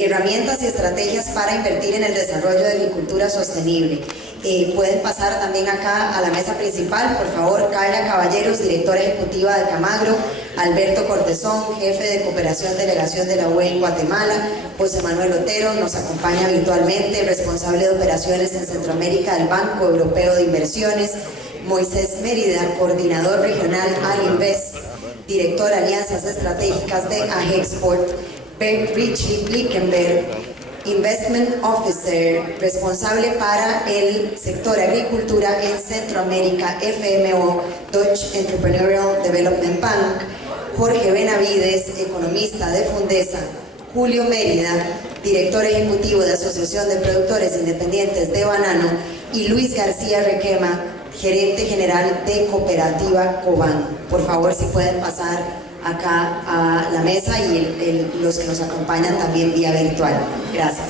Herramientas y estrategias para invertir en el desarrollo de agricultura sostenible. Pueden pasar también acá a la mesa principal, por favor. Carla Caballeros, directora ejecutiva de Camagro; Alberto Cortezón, jefe de cooperación delegación de la UE en Guatemala; José Manuel Otero nos acompaña virtualmente, responsable de operaciones en Centroamérica del Banco Europeo de Inversiones; Moisés Mérida, coordinador regional Alinvest, director de alianzas estratégicas de AGEXPORT; Bert Richie Blickenberg, Investment Officer, responsable para el sector agricultura en Centroamérica, FMO, Dutch Entrepreneurial Development Bank; Jorge Benavides, economista de Fundesa; Julio Mérida, director ejecutivo de Asociación de Productores Independientes de Banano; y Luis García Requema, gerente general de Cooperativa Cobán. Por favor, si pueden pasar acá a la mesa y los que nos acompañan también vía virtual. Gracias.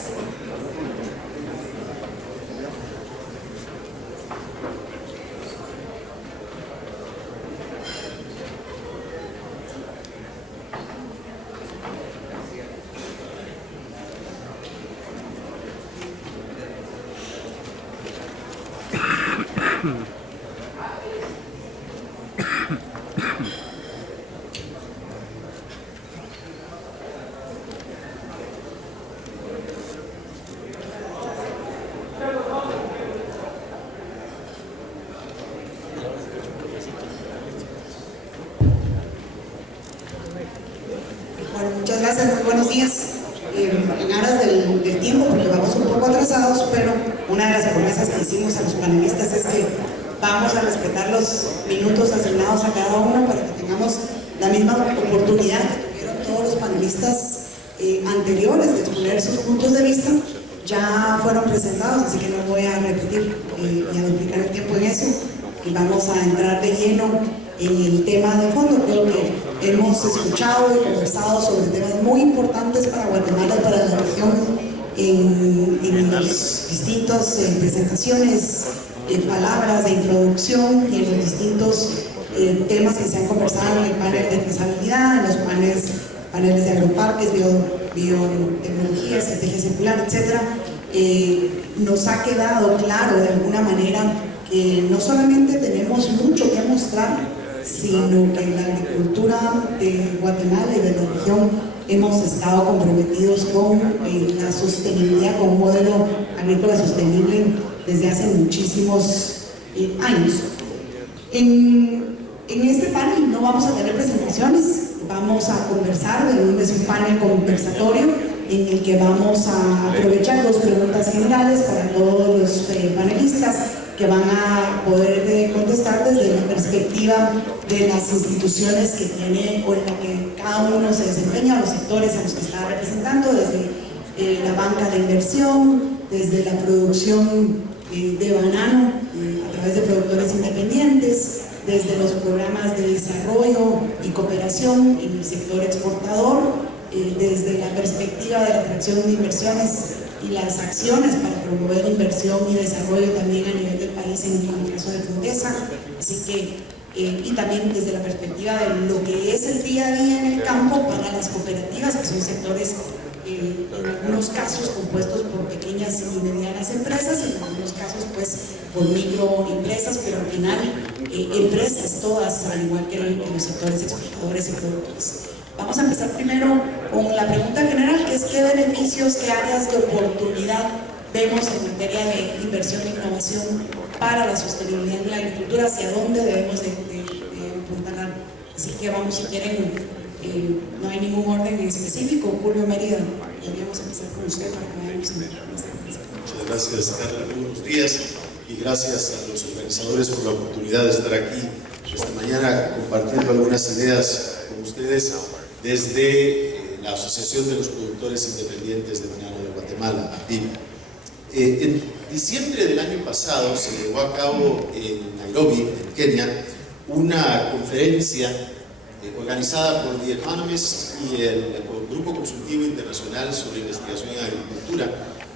Muchas gracias, muy buenos días. En aras del tiempo, porque vamos un poco atrasados, pero una de las promesas que hicimos a los panelistas es que vamos a respetar los minutos asignados a cada uno para que tengamos la misma oportunidad que tuvieron todos los panelistas anteriores de exponer sus puntos de vista. Ya fueron presentados, así que no voy a repetir y a duplicar el tiempo en eso, y vamos a entrar de lleno en el tema de fondo. Creo que hemos escuchado y conversado sobre temas muy importantes para Guatemala y para la región en las distintas presentaciones, palabras de introducción y en los distintos temas que se han conversado en el panel de trazabilidad, en los paneles de agroparques, biotecnología, estrategia circular, etc. Nos ha quedado claro de alguna manera que no solamente tenemos mucho que mostrar, sino que en la agricultura de Guatemala y de la región hemos estado comprometidos con la sostenibilidad, con un modelo agrícola sostenible desde hace muchísimos años. En este panel no vamos a tener presentaciones, vamos a conversar, es un panel conversatorio en el que vamos a aprovechar dos preguntas generales para todos los panelistas, que van a poder contestar desde la perspectiva de las instituciones que tiene o en la que cada uno se desempeña, los sectores a los que está representando, desde la banca de inversión, desde la producción de banano a través de productores independientes, desde los programas de desarrollo y cooperación en el sector exportador, desde la perspectiva de la atracción de inversiones y las acciones para promover inversión y desarrollo también a nivel del país en el caso de Fundesa, así que y también desde la perspectiva de lo que es el día a día en el campo para las cooperativas, que son sectores en algunos casos compuestos por pequeñas y medianas empresas, en algunos casos pues por microempresas, pero al final empresas todas, al igual que los sectores exportadores y productores. Vamos a empezar primero con la pregunta general, que es ¿qué beneficios, qué áreas de oportunidad vemos en materia de inversión e innovación para la sostenibilidad en la agricultura? ¿Hacia dónde debemos de apuntar? Así que vamos, si quieren, no hay ningún orden en específico. Julio Mérida, podríamos empezar con usted para que vayamos a esta conversación. Muchas gracias, Carla. Muy buenos días y gracias a los organizadores por la oportunidad de estar aquí esta mañana compartiendo algunas ideas con ustedes desde la Asociación de los Productores Independientes de Banano de Guatemala, APIB. En diciembre del año pasado se llevó a cabo en Nairobi, en Kenia, una conferencia organizada por The Economist y el Grupo Consultivo Internacional sobre Investigación en Agricultura,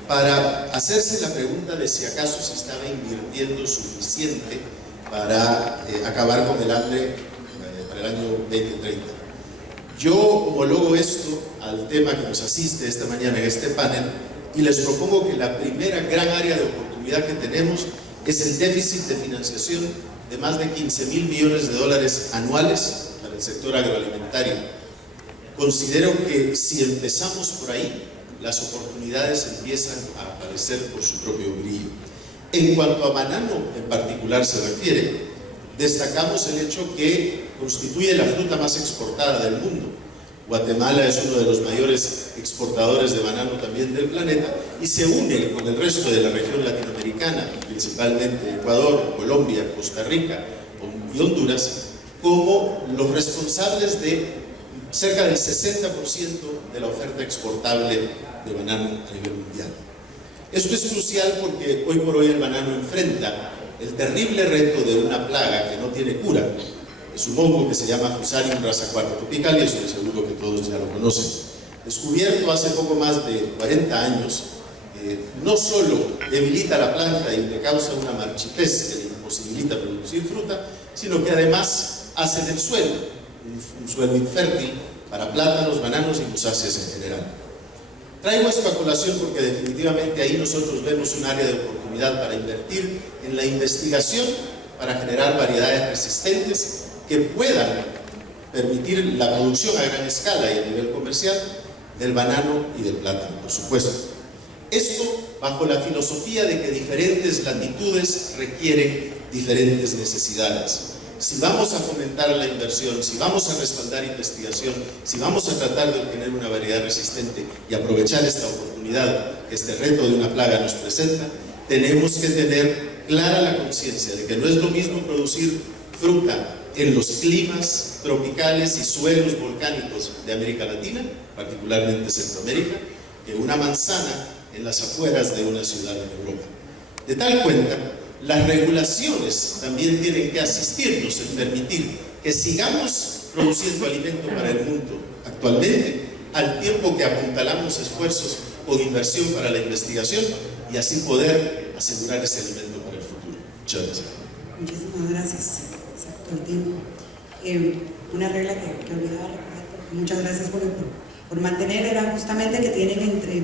para hacerse la pregunta de si acaso se estaba invirtiendo suficiente para acabar con el hambre para el año 2030. Yo homologo esto al tema que nos asiste esta mañana en este panel y les propongo que la primera gran área de oportunidad que tenemos es el déficit de financiación de más de 15.000 millones de dólares anuales para el sector agroalimentario. Considero que si empezamos por ahí, las oportunidades empiezan a aparecer por su propio brillo. En cuanto a banano en particular se refiere, destacamos el hecho que constituye la fruta más exportada del mundo. Guatemala es uno de los mayores exportadores de banano también del planeta y se une con el resto de la región latinoamericana, principalmente Ecuador, Colombia, Costa Rica y Honduras, como los responsables de cerca del 60% de la oferta exportable de banano a nivel mundial. Esto es crucial porque hoy por hoy el banano enfrenta el terrible reto de una plaga que no tiene cura. Es un hongo que se llama Fusarium racequata tropical y estoy seguro que todos ya lo conocen. Descubierto hace poco más de 40 años, no solo debilita la planta y le causa una marchitez que le imposibilita producir fruta, sino que además hace del suelo un suelo infértil para plátanos, bananos y musáceas en general. Traigo esto a colación porque definitivamente ahí nosotros vemos un área de oportunidad para invertir en la investigación para generar variedades resistentes que puedan permitir la producción a gran escala y a nivel comercial del banano y del plátano, por supuesto. Esto bajo la filosofía de que diferentes latitudes requieren diferentes necesidades. Si vamos a fomentar la inversión, si vamos a respaldar investigación, si vamos a tratar de obtener una variedad resistente y aprovechar esta oportunidad que este reto de una plaga nos presenta, tenemos que tener clara la conciencia de que no es lo mismo producir fruta en los climas tropicales y suelos volcánicos de América Latina, particularmente Centroamérica, que una manzana en las afueras de una ciudad en Europa. De tal cuenta, las regulaciones también tienen que asistirnos en permitir que sigamos produciendo alimento para el mundo actualmente, al tiempo que apuntalamos esfuerzos con inversión para la investigación y así poder asegurar ese alimento para el futuro. Muchas gracias. Muchísimas gracias. Exacto, el tiempo. Una regla que olvidaba recordar, muchas gracias por mantener, era justamente que tienen entre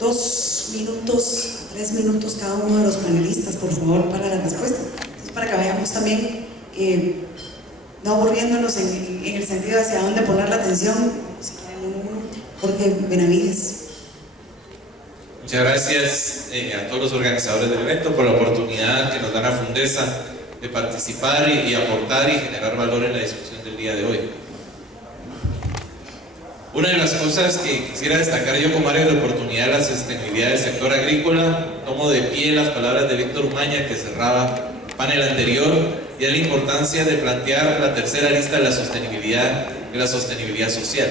2 minutos a 3 minutos cada uno de los panelistas, por favor, para la respuesta. Entonces, para que vayamos también no aburriéndonos en el sentido de hacia dónde poner la atención. Si quieren uno, Jorge Benavides. Muchas gracias a todos los organizadores del evento por la oportunidad que nos dan a Fundesa de participar y aportar y generar valor en la discusión del día de hoy. Una de las cosas que quisiera destacar yo como área de oportunidad de la sostenibilidad del sector agrícola, tomo de pie las palabras de Víctor Umaña, que cerraba el panel anterior, y es la importancia de plantear la tercera lista de la sostenibilidad social.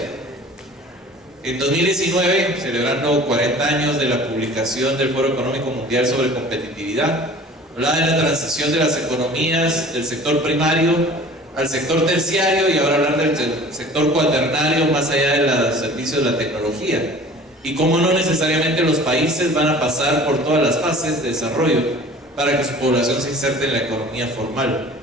En 2019, celebrando 40 años de la publicación del Foro Económico Mundial sobre competitividad, hablaba de la transición de las economías del sector primario al sector terciario y ahora hablar del sector cuaternario más allá de los servicios de la tecnología y cómo no necesariamente los países van a pasar por todas las fases de desarrollo para que su población se inserte en la economía formal.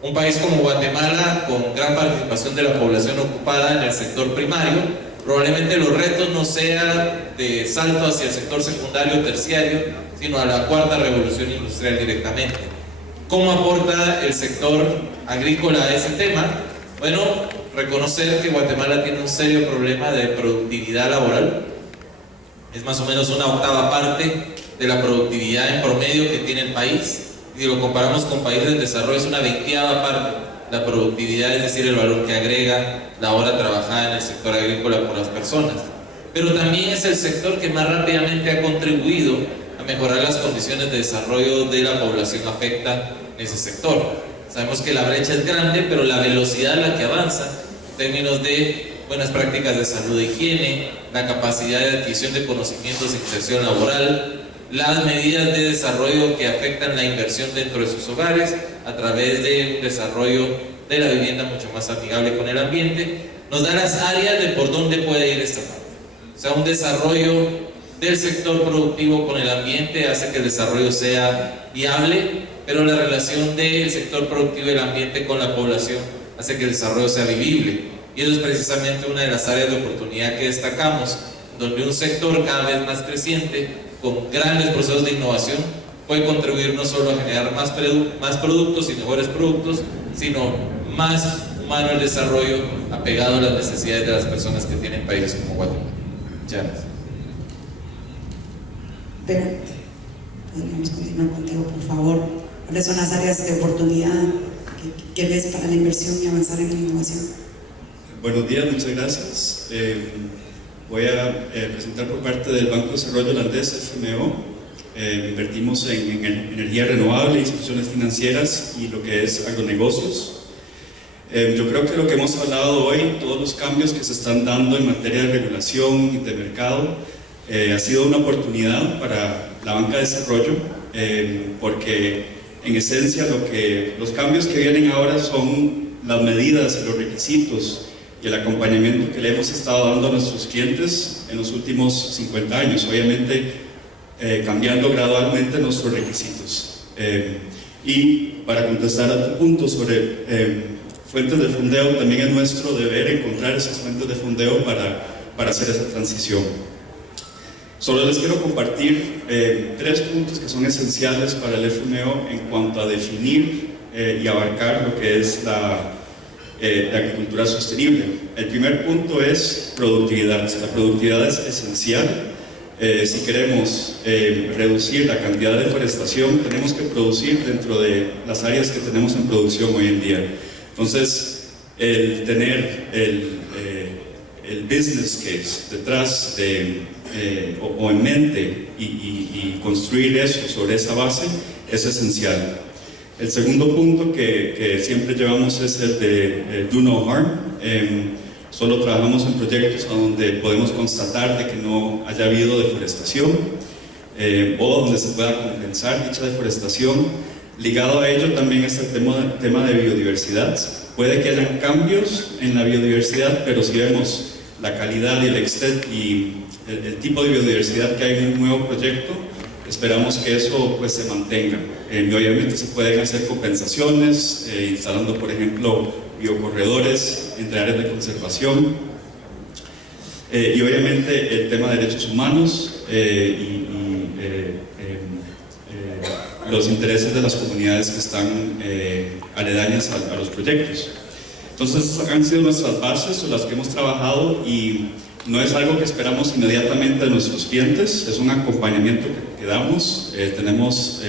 Un país como Guatemala, con gran participación de la población ocupada en el sector primario, probablemente los retos no sean de salto hacia el sector secundario o terciario, sino a la cuarta revolución industrial directamente. ¿Cómo aporta el sector agrícola a ese tema? Bueno, reconocer que Guatemala tiene un serio problema de productividad laboral. Es más o menos una octava parte de la productividad en promedio que tiene el país. Si lo comparamos con países en desarrollo, es una 20ª parte la productividad, es decir, el valor que agrega la hora trabajada en el sector agrícola por las personas. Pero también es el sector que más rápidamente ha contribuido a mejorar las condiciones de desarrollo de la población afecta en ese sector. Sabemos que la brecha es grande, pero la velocidad a la que avanza, en términos de buenas prácticas de salud e higiene, la capacidad de adquisición de conocimientos e inserción laboral, las medidas de desarrollo que afectan la inversión dentro de sus hogares a través de un desarrollo de la vivienda mucho más amigable con el ambiente, nos da las áreas de por dónde puede ir esta parte. O sea, un desarrollo del sector productivo con el ambiente hace que el desarrollo sea viable, pero la relación del sector productivo y el ambiente con la población hace que el desarrollo sea vivible. y eso es precisamente una de las áreas de oportunidad que destacamos, donde un sector cada vez más creciente, con grandes procesos de innovación, puede contribuir no solo a generar más productos y mejores productos, sino más humano el desarrollo apegado a las necesidades de las personas que tienen países como Guatemala. Muchas gracias. Bert, podríamos continuar contigo, por favor. ¿Cuáles son las áreas de oportunidad que ves para la inversión y avanzar en la innovación? Buenos días, muchas gracias. Voy a presentar por parte del Banco de Desarrollo Holandés, FMO. Invertimos en energía renovable, instituciones financieras y lo que es agronegocios. Yo creo que lo que hemos hablado hoy, todos los cambios que se están dando en materia de regulación y de mercado, ha sido una oportunidad para la banca de desarrollo, porque en esencia los cambios que vienen ahora son las medidas y los requisitos y el acompañamiento que le hemos estado dando a nuestros clientes en los últimos 50 años, obviamente cambiando gradualmente nuestros requisitos. Y para contestar a tu punto sobre fuentes de fondeo, también es nuestro deber encontrar esas fuentes de fondeo para hacer esa transición. Solo les quiero compartir 3 puntos que son esenciales para el FMO en cuanto a definir y abarcar lo que es la agricultura sostenible. El primer punto es productividad. La productividad es esencial. Si queremos reducir la cantidad de deforestación, tenemos que producir dentro de las áreas que tenemos en producción hoy en día. Entonces, el tener el business case detrás o en mente y construir eso sobre esa base es esencial. El segundo punto que siempre llevamos es el de do no harm. Solo trabajamos en proyectos donde podemos constatar de que no haya habido deforestación o donde se pueda compensar dicha deforestación. Ligado a ello también está el tema de biodiversidad. Puede que hayan cambios en la biodiversidad, pero si vemos la calidad y el tipo de biodiversidad que hay en un nuevo proyecto, esperamos que eso pues se mantenga. Y obviamente se pueden hacer compensaciones, instalando por ejemplo biocorredores entre áreas de conservación, y obviamente el tema de derechos humanos y los intereses de las comunidades que están aledañas a los proyectos. Entonces esas han sido nuestras bases, las que hemos trabajado, y no es algo que esperamos inmediatamente de nuestros clientes, es un acompañamiento que damos. Tenemos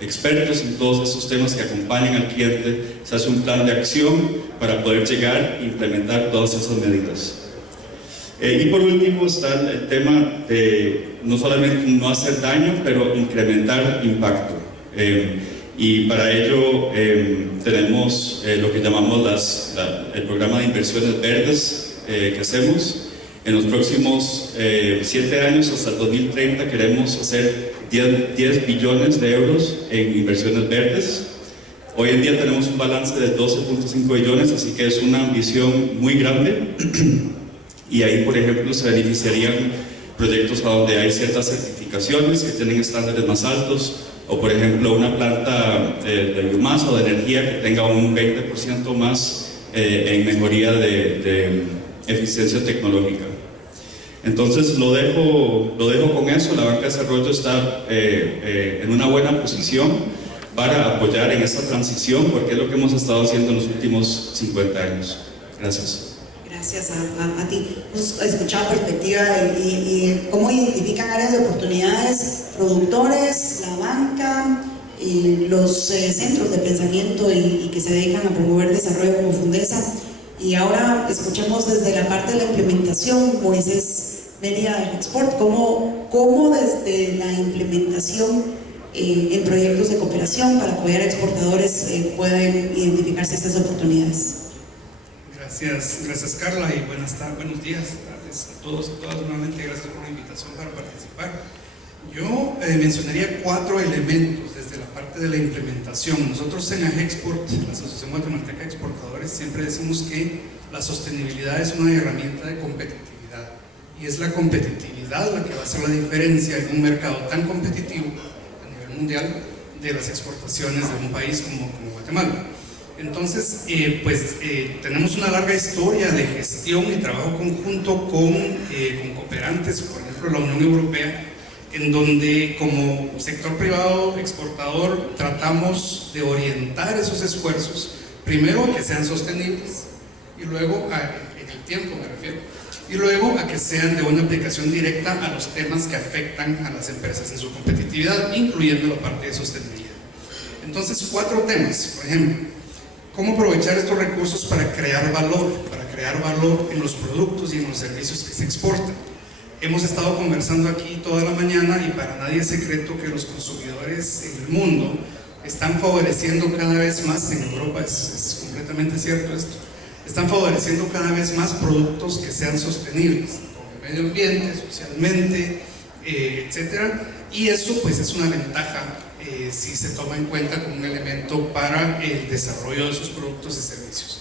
expertos en todos estos temas que acompañan al cliente. Se hace un plan de acción para poder llegar e implementar todas esas medidas. Y por último está el tema de no solamente no hacer daño, pero incrementar impacto. Y para ello tenemos lo que llamamos el programa de inversiones verdes que hacemos. En los próximos 7 años, hasta el 2030, queremos hacer 10 billones de euros en inversiones verdes. Hoy en día tenemos un balance de 12.5 billones, así que es una ambición muy grande. Y ahí, por ejemplo, se beneficiarían proyectos a donde hay ciertas certificaciones que tienen estándares más altos, o por ejemplo una planta de biomasa o de energía que tenga un 20% más en mejoría de eficiencia tecnológica. Entonces lo dejo con eso. La banca de desarrollo está en una buena posición para apoyar en esta transición, porque es lo que hemos estado haciendo en los últimos 50 años. Gracias. Gracias a ti. Hemos escuchado perspectiva y cómo identifican áreas de oportunidades, productores, la banca y los centros de pensamiento y que se dedican a promover desarrollo como Fundesa. Y ahora escuchemos desde la parte de la implementación, Moisés Mérida de Export, cómo desde la implementación en proyectos de cooperación para apoyar a exportadores pueden identificarse estas oportunidades. Gracias Carla, y buenos días, tardes a todos y todas. Nuevamente gracias por la invitación para participar. Yo mencionaría 4 elementos desde la parte de la implementación. Nosotros en AGEXPORT, la Asociación Guatemalteca de Exportadores, siempre decimos que la sostenibilidad es una herramienta de competitividad, y es la competitividad la que va a hacer la diferencia en un mercado tan competitivo a nivel mundial de las exportaciones de un país como Guatemala. Entonces, tenemos una larga historia de gestión y trabajo conjunto con cooperantes, por ejemplo la Unión Europea, en donde como sector privado exportador tratamos de orientar esos esfuerzos, primero a que sean sostenibles, y luego, en el tiempo me refiero, y luego a que sean de una aplicación directa a los temas que afectan a las empresas en su competitividad, incluyendo la parte de sostenibilidad. Entonces, 4 temas, por ejemplo. ¿Cómo aprovechar estos recursos para crear valor en los productos y en los servicios que se exportan? Hemos estado conversando aquí toda la mañana y para nadie es secreto que los consumidores en el mundo están favoreciendo cada vez más, en Europa es completamente cierto esto, están favoreciendo cada vez más productos que sean sostenibles, con el medio ambiente, socialmente, etcétera, y eso pues es una ventaja si se toma en cuenta como un elemento para el desarrollo de sus productos y servicios.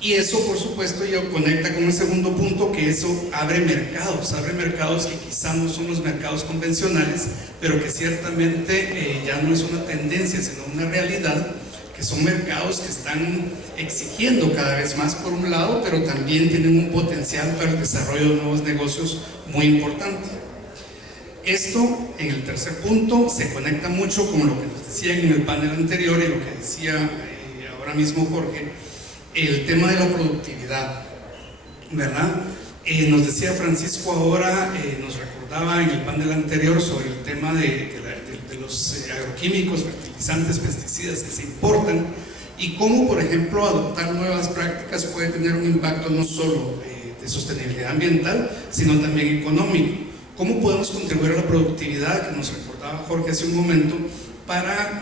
Y eso, por supuesto, ya conecta con el segundo punto, que eso abre mercados que quizá no son los mercados convencionales, pero que ciertamente ya no es una tendencia, sino una realidad, que son mercados que están exigiendo cada vez más por un lado, pero también tienen un potencial para el desarrollo de nuevos negocios muy importante. Esto, en el tercer punto, se conecta mucho con lo que nos decían en el panel anterior y lo que decía ahora mismo Jorge, el tema de la productividad, ¿verdad? Nos decía Francisco ahora, nos recordaba en el panel anterior sobre el tema de los agroquímicos, fertilizantes, pesticidas que se importan y cómo, por ejemplo, adoptar nuevas prácticas puede tener un impacto no solo de sostenibilidad ambiental, sino también económico. ¿Cómo podemos contribuir a la productividad que nos recordaba Jorge hace un momento para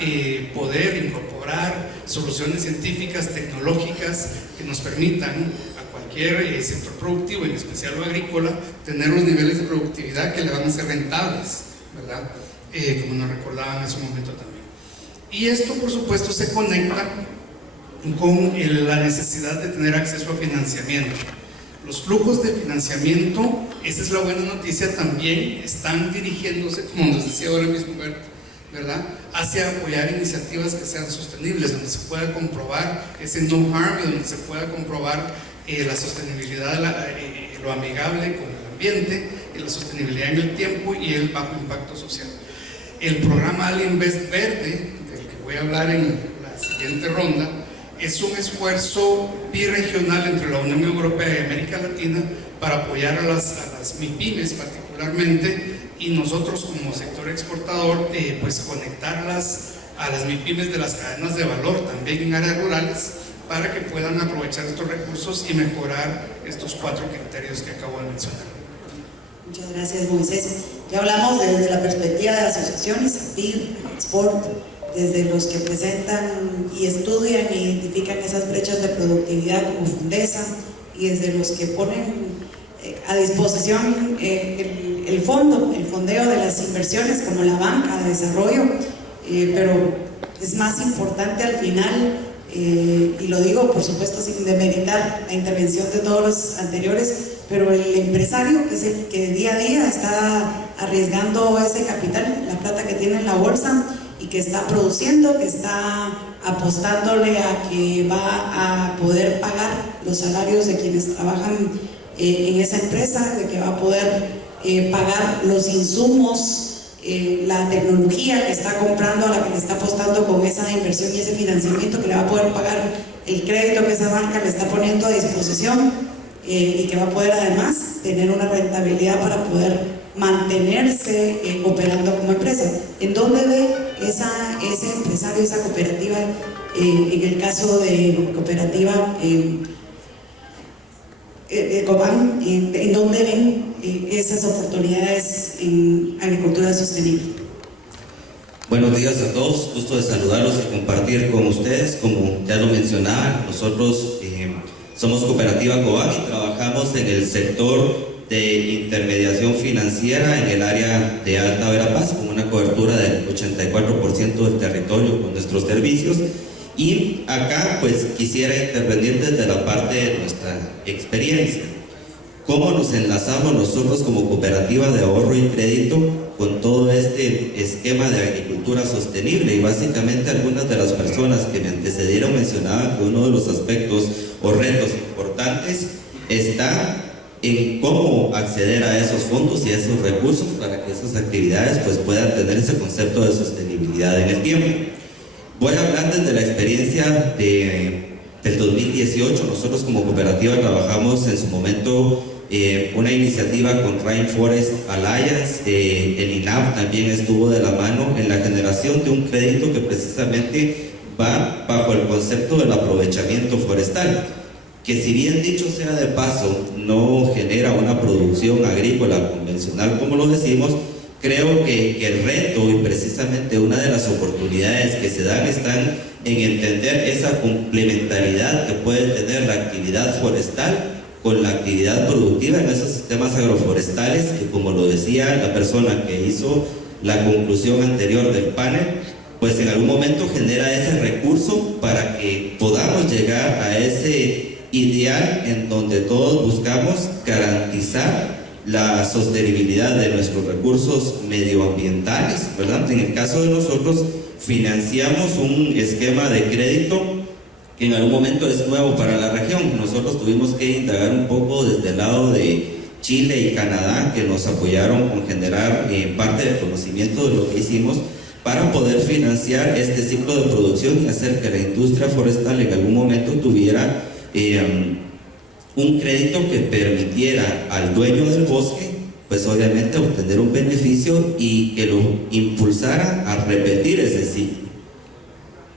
poder incorporar soluciones científicas, tecnológicas que nos permitan a cualquier sector productivo, en especial lo agrícola, tener los niveles de productividad que le van a ser rentables, ¿verdad? Como nos recordaban hace un momento también. Y esto, por supuesto, se conecta con la necesidad de tener acceso a financiamiento. Los flujos de financiamiento, esa es la buena noticia, también están dirigiéndose, como nos decía ahora mismo Bert, ¿verdad?, hacia apoyar iniciativas que sean sostenibles, donde se pueda comprobar ese no harm y donde se pueda comprobar la sostenibilidad, lo amigable con el ambiente, la sostenibilidad en el tiempo y el bajo impacto social. El programa Alinvest Verde, del que voy a hablar en la siguiente ronda, es un esfuerzo birregional entre la Unión Europea y América Latina para apoyar a las MIPYMES particularmente, y nosotros como sector exportador pues conectarlas a las MIPYMES de las cadenas de valor también en áreas rurales para que puedan aprovechar estos recursos y mejorar estos 4 criterios que acabo de mencionar. Muchas gracias, Moisés. Ya hablamos desde la perspectiva de asociaciones, APID, Export, desde los que presentan y estudian e identifican esas brechas de productividad como Fundesa, y desde los que ponen a disposición el fondeo de las inversiones como la banca de desarrollo, pero es más importante al final, y lo digo por supuesto sin demeritar la intervención de todos los anteriores, pero el empresario, que es el que día a día está arriesgando ese capital, la plata que tiene en la bolsa, y que está produciendo, que está apostándole a que va a poder pagar los salarios de quienes trabajan en esa empresa, de que va a poder pagar los insumos, la tecnología que está comprando, a la que le está apostando con esa inversión y ese financiamiento, que le va a poder pagar el crédito que esa banca le está poniendo a disposición, y que va a poder además tener una rentabilidad para poder mantenerse operando como empresa. ¿En dónde ve ese empresario, esa cooperativa, en el caso de cooperativa Cobán, en dónde ven esas oportunidades en agricultura sostenible? Buenos días a todos, gusto de saludarlos y compartir con ustedes. Como ya lo mencionaba, nosotros somos Cooperativa Cobán y trabajamos en el sector de intermediación financiera en el área de Alta Verapaz, con una cobertura del 84% del territorio con nuestros servicios. Y acá pues quisiera intervenir desde la parte de nuestra experiencia. ¿Cómo nos enlazamos nosotros como cooperativa de ahorro y crédito con todo este esquema de agricultura sostenible? Y básicamente algunas de las personas que me antecedieron mencionaban que uno de los aspectos o retos importantes está en cómo acceder a esos fondos y a esos recursos para que esas actividades pues puedan tener ese concepto de sostenibilidad en el tiempo. Voy a hablar desde la experiencia del 2018. Nosotros como cooperativa trabajamos en su momento una iniciativa con Rainforest Alliance. El INAF también estuvo de la mano en la generación de un crédito que precisamente va bajo el concepto del aprovechamiento forestal, que si bien dicho sea de paso no genera una producción agrícola convencional como lo decimos, creo que el reto y precisamente una de las oportunidades que se dan están en entender esa complementariedad que puede tener la actividad forestal con la actividad productiva en esos sistemas agroforestales, que como lo decía la persona que hizo la conclusión anterior del panel, pues en algún momento genera ese recurso para que podamos llegar a ese ideal en donde todos buscamos garantizar la sostenibilidad de nuestros recursos medioambientales, ¿verdad? En el caso de nosotros financiamos un esquema de crédito que en algún momento es nuevo para la región. Nosotros tuvimos que indagar un poco desde el lado de Chile y Canadá, que nos apoyaron con generar parte del conocimiento de lo que hicimos para poder financiar este ciclo de producción y hacer que la industria forestal en algún momento tuviera un crédito que permitiera al dueño del bosque pues obviamente obtener un beneficio y que lo impulsara a repetir ese ciclo.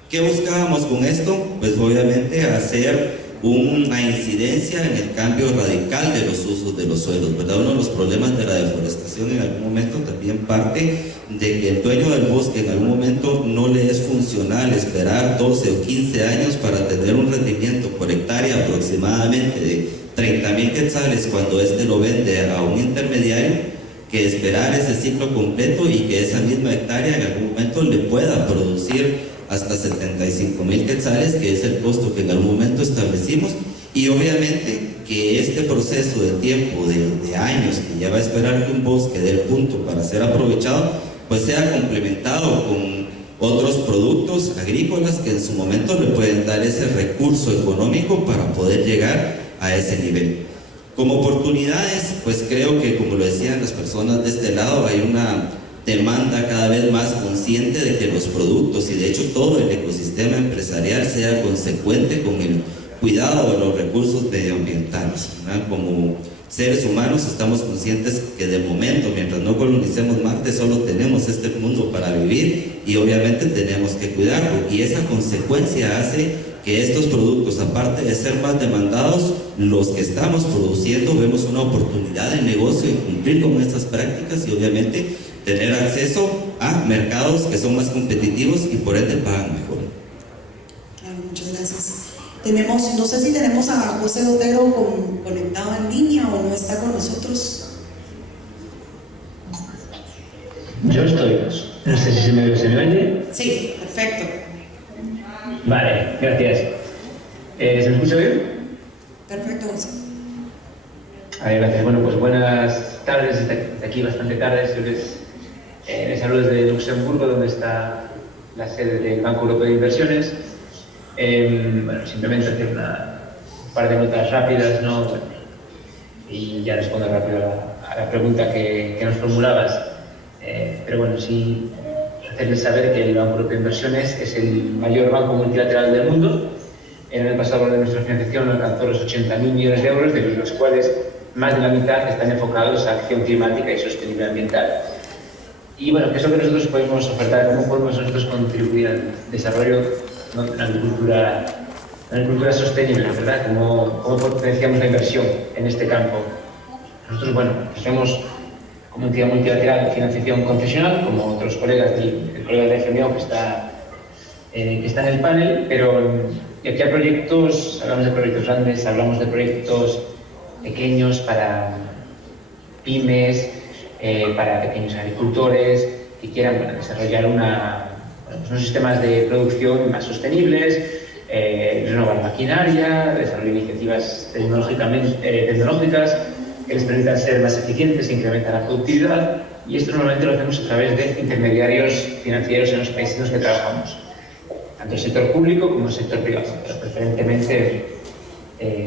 ¿Qué buscábamos con esto? Pues obviamente hacer una incidencia en el cambio radical de los usos de los suelos, ¿verdad? Uno de los problemas de la deforestación en algún momento también parte de que el dueño del bosque en algún momento no le es funcional esperar 12 o 15 años para tener un rendimiento por hectárea aproximadamente de 30,000 quetzales cuando éste lo vende a un intermediario, que esperar ese ciclo completo y que esa misma hectárea en algún momento le pueda producir hasta 75,000 quetzales, que es el costo que en algún momento establecimos, y obviamente que este proceso de tiempo de años que ya va a esperar que un bosque dé el punto para ser aprovechado, pues sea complementado con otros productos agrícolas que en su momento le pueden dar ese recurso económico para poder llegar a ese nivel. Como oportunidades, pues creo que, como lo decían las personas de este lado, hay una demanda cada vez más consciente de que los productos y de hecho todo el ecosistema empresarial sea consecuente con el cuidado de los recursos medioambientales, ¿verdad? Como seres humanos estamos conscientes que de momento, mientras no colonicemos Marte, solo tenemos este mundo para vivir y obviamente tenemos que cuidarlo, y esa consecuencia hace que estos productos, aparte de ser más demandados, los que estamos produciendo vemos una oportunidad de negocio en cumplir con estas prácticas y obviamente tener acceso a mercados que son más competitivos y por ende pagan mejor. Claro, muchas gracias. No sé si tenemos a José Otero conectado en línea o no está con nosotros. Yo estoy. No sé si se me oye. Sí, perfecto. Vale, gracias. ¿Se me escucha bien? Perfecto, José. Gracias. Bueno, pues buenas tardes, desde aquí bastante tarde. Les hablo desde Luxemburgo, donde está la sede del Banco Europeo de Inversiones. Bueno, simplemente hacer un par de notas rápidas, ¿no? Bueno, y ya respondo rápido a la pregunta que nos formulabas. Pero bueno, sí hacerles saber que el Banco Europeo de Inversiones es el mayor banco multilateral del mundo. En el pasado de nuestra financiación alcanzó los 80.000 millones de euros, de los cuales más de la mitad están enfocados a acción climática y sostenibilidad ambiental. Y bueno, ¿qué es lo que nosotros podemos ofertar? ¿Cómo podemos nosotros contribuir al desarrollo de la agricultura sostenible, ¿verdad? ¿Cómo potenciamos la inversión en este campo? Nosotros, bueno, tenemos como entidad multilateral de financiación concesional, como otros colegas del colega de FMO que está en el panel, pero aquí hay proyectos, hablamos de proyectos grandes, hablamos de proyectos pequeños para pymes, para pequeños agricultores que quieran desarrollar unos sistemas de producción más sostenibles, renovar maquinaria, desarrollar iniciativas tecnológicas, que les permitan ser más eficientes e incrementar la productividad, y esto normalmente lo hacemos a través de intermediarios financieros en los países en los que trabajamos, tanto el sector público como el sector privado, pero preferentemente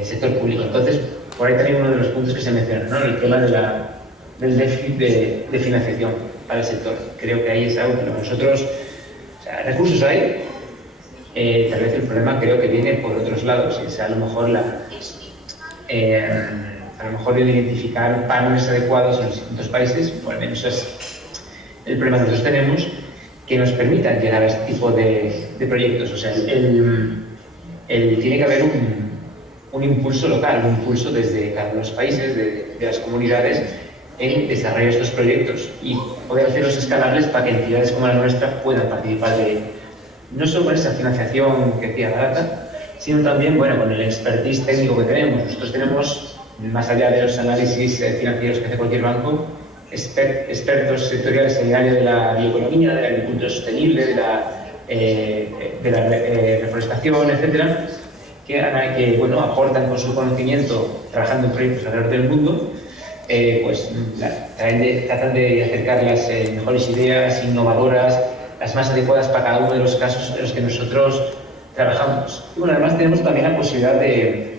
sector público. Entonces, por ahí también uno de los puntos que se menciona, ¿no? El tema del déficit de financiación para el sector. Creo que ahí es algo que nosotros, o sea, recursos hay, tal vez el problema creo que viene por otros lados, y sea a lo mejor el identificar paneles adecuados en los distintos países, o al menos es el problema que nosotros tenemos, que nos permitan llegar a este tipo de proyectos. O sea, tiene que haber un impulso local, un impulso desde cada uno de los países, de las comunidades, en desarrollar estos proyectos y poder hacerlos escalables para que entidades como la nuestra puedan participar de no solo con esa financiación que decía barata, sino también, bueno, con el expertise técnico que tenemos. Nosotros tenemos, más allá de los análisis financieros que hace cualquier banco, expertos sectoriales en el área de la bioeconomía, de la agricultura sostenible, de la reforestación, etcétera, que bueno, aportan con su conocimiento, trabajando en proyectos alrededor del mundo, pues tratan de acercar las mejores ideas, innovadoras, las más adecuadas para cada uno de los casos en los que nosotros trabajamos. Y bueno, además tenemos también la posibilidad de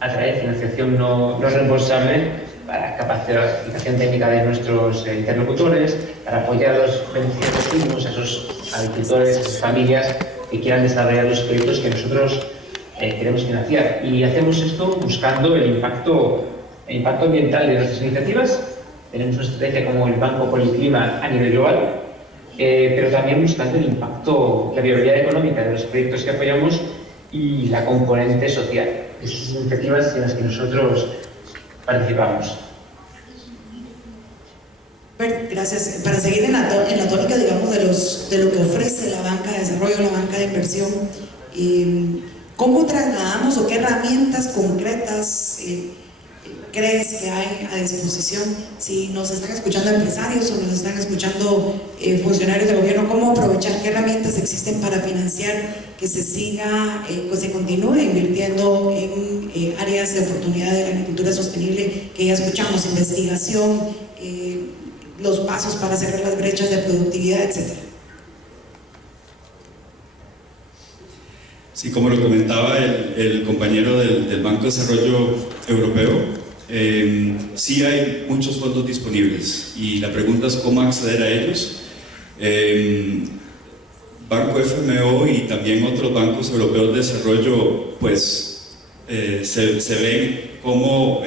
atraer financiación no reembolsable para capacitación técnica de nuestros interlocutores, para apoyar a los beneficiarios mínimos, a esos agricultores, a esas familias que quieran desarrollar los proyectos que nosotros queremos financiar. Y hacemos esto buscando el impacto ambiental de nuestras iniciativas. Tenemos una estrategia como el Banco por el Clima a nivel global, pero también buscando el impacto, la viabilidad económica de los proyectos que apoyamos y la componente social de esas iniciativas en las que nosotros participamos. Gracias. Para seguir en la tónica, digamos, de lo que ofrece la banca de desarrollo, la banca de inversión, ¿cómo trasladamos o qué herramientas concretas crees que hay a disposición? Si nos están escuchando empresarios o nos están escuchando funcionarios de gobierno, ¿cómo aprovechar? ¿Qué herramientas existen para financiar que se siga, pues se continúe invirtiendo en áreas de oportunidad de la agricultura sostenible que ya escuchamos, investigación, los pasos para cerrar las brechas de productividad, etcétera? Sí, como lo comentaba el compañero del Banco de Desarrollo Europeo, sí hay muchos fondos disponibles y la pregunta es cómo acceder a ellos. Banco FMO y también otros bancos europeos de desarrollo pues se ven como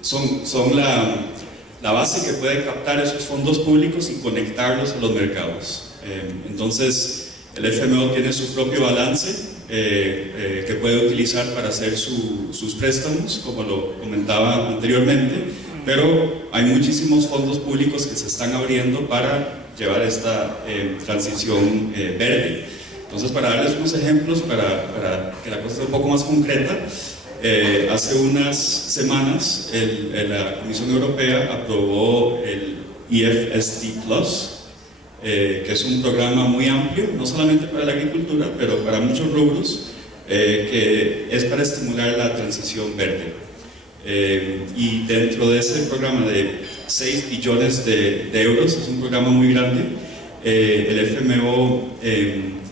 son la base que puede captar esos fondos públicos y conectarlos a los mercados. Entonces el FMO tiene su propio balance que puede utilizar para hacer sus préstamos, como lo comentaba anteriormente, pero hay muchísimos fondos públicos que se están abriendo para llevar esta transición verde. Entonces, para darles unos ejemplos, para que la cosa sea un poco más concreta, hace unas semanas la Comisión Europea aprobó el EFSD Plus, que es un programa muy amplio, no solamente para la agricultura, pero para muchos rubros, que es para estimular la transición verde. Y dentro de ese programa de 6 billones de euros, es un programa muy grande, el FMO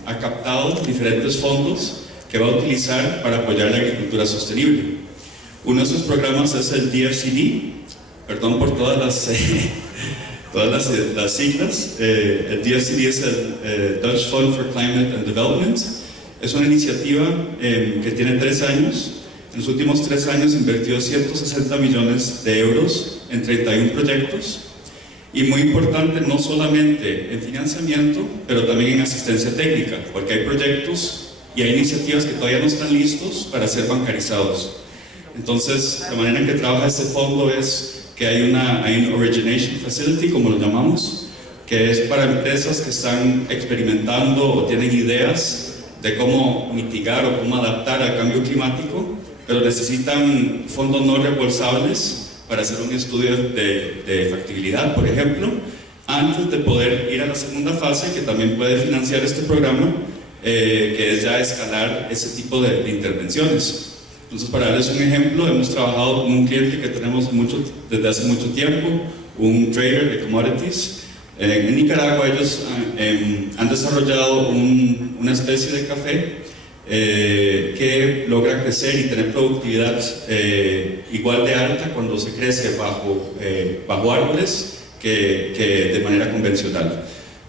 ha captado diferentes fondos que va a utilizar para apoyar la agricultura sostenible. Uno de esos programas es el DFCD, perdón por todas las siglas. El DFCD es el Dutch Fund for Climate and Development. Es una iniciativa que tiene 3 años. En los últimos 3 años invirtió 160 millones de euros en 31 proyectos. Y muy importante, no solamente en financiamiento, pero también en asistencia técnica, porque hay proyectos y hay iniciativas que todavía no están listos para ser bancarizados. Entonces, la manera en que trabaja este fondo es que hay un Origination Facility, como lo llamamos, que es para empresas que están experimentando o tienen ideas de cómo mitigar o cómo adaptar al cambio climático, pero necesitan fondos no reembolsables para hacer un estudio de factibilidad, por ejemplo, antes de poder ir a la segunda fase, que también puede financiar este programa, que es ya escalar ese tipo de intervenciones. Entonces, para darles un ejemplo, hemos trabajado con un cliente que tenemos desde hace mucho tiempo, un trader de commodities. En Nicaragua ellos han desarrollado una especie de café que logra crecer y tener productividad igual de alta cuando se crece bajo árboles que de manera convencional.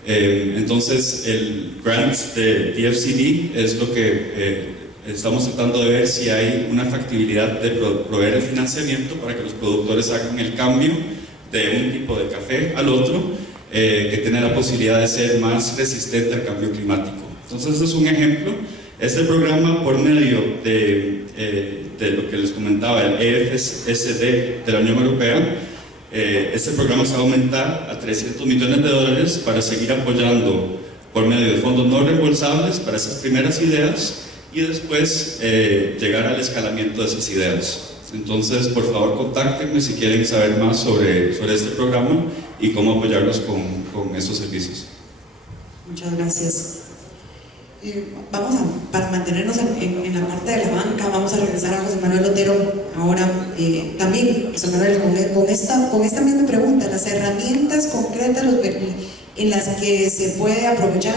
Entonces el grant de DFCD es lo que estamos tratando de ver si hay una factibilidad de proveer el financiamiento para que los productores hagan el cambio de un tipo de café al otro, que tiene la posibilidad de ser más resistente al cambio climático. Entonces, este es un ejemplo. Este programa, por medio de lo que les comentaba, el EFSD de la Unión Europea, este programa se va a aumentar a $300 millones para seguir apoyando por medio de fondos no reembolsables para esas primeras ideas y después llegar al escalamiento de esas ideas. Entonces, por favor, contáctenme si quieren saber más sobre este programa y cómo apoyarlos con estos servicios. Muchas gracias. Para mantenernos en la parte de la banca, vamos a regresar a José Manuel Otero ahora. También, José Manuel, con esta misma pregunta, las herramientas concretas en las que se puede aprovechar,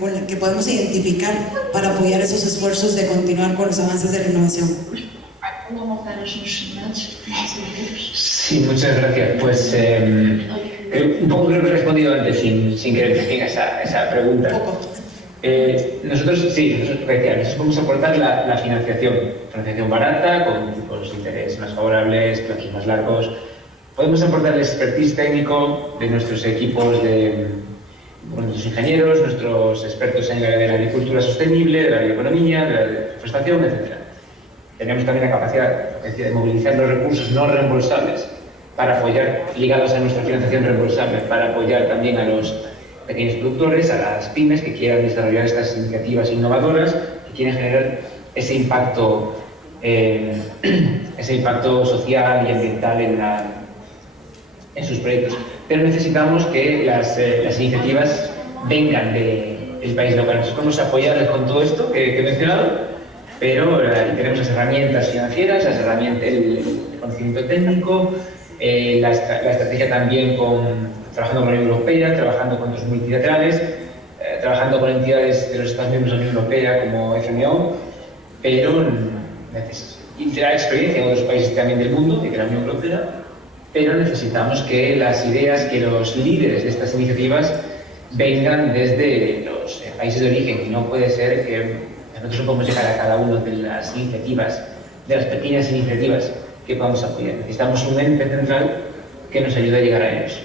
con las que podemos identificar para apoyar esos esfuerzos de continuar con los avances de la innovación. Sí, muchas gracias. Pues un poco creo que he respondido antes sin querer decir esa pregunta. Un poco. Nosotros podemos aportar la financiación barata, con tipos de interés más favorables, plazos más largos. Podemos aportar el expertise técnico de nuestros equipos de nuestros ingenieros, nuestros expertos en la agricultura sostenible, de la bioeconomía, de la deforestación, etc. Tenemos también la capacidad de movilizar los recursos no reembolsables para apoyar, ligados a nuestra financiación reembolsable, para apoyar también a los pequeños productores, a las pymes que quieran desarrollar estas iniciativas innovadoras, que quieren generar ese impacto social y ambiental en sus proyectos. Pero necesitamos que las iniciativas vengan del país local. Nosotros podemos apoyarles con todo esto que he mencionado, pero tenemos las herramientas financieras, el conocimiento técnico, la estrategia también trabajando con la Unión Europea, trabajando con otros multilaterales, trabajando con entidades de los Estados miembros de la Unión Europea como FMO, pero y será experiencia en otros países también del mundo y de la Unión Europea, pero necesitamos que las ideas, que los líderes de estas iniciativas vengan desde los países de origen, y no puede ser que nosotros no podemos llegar a cada una de las iniciativas, de las pequeñas iniciativas que podamos apoyar. Necesitamos un ente central que nos ayude a llegar a ellos.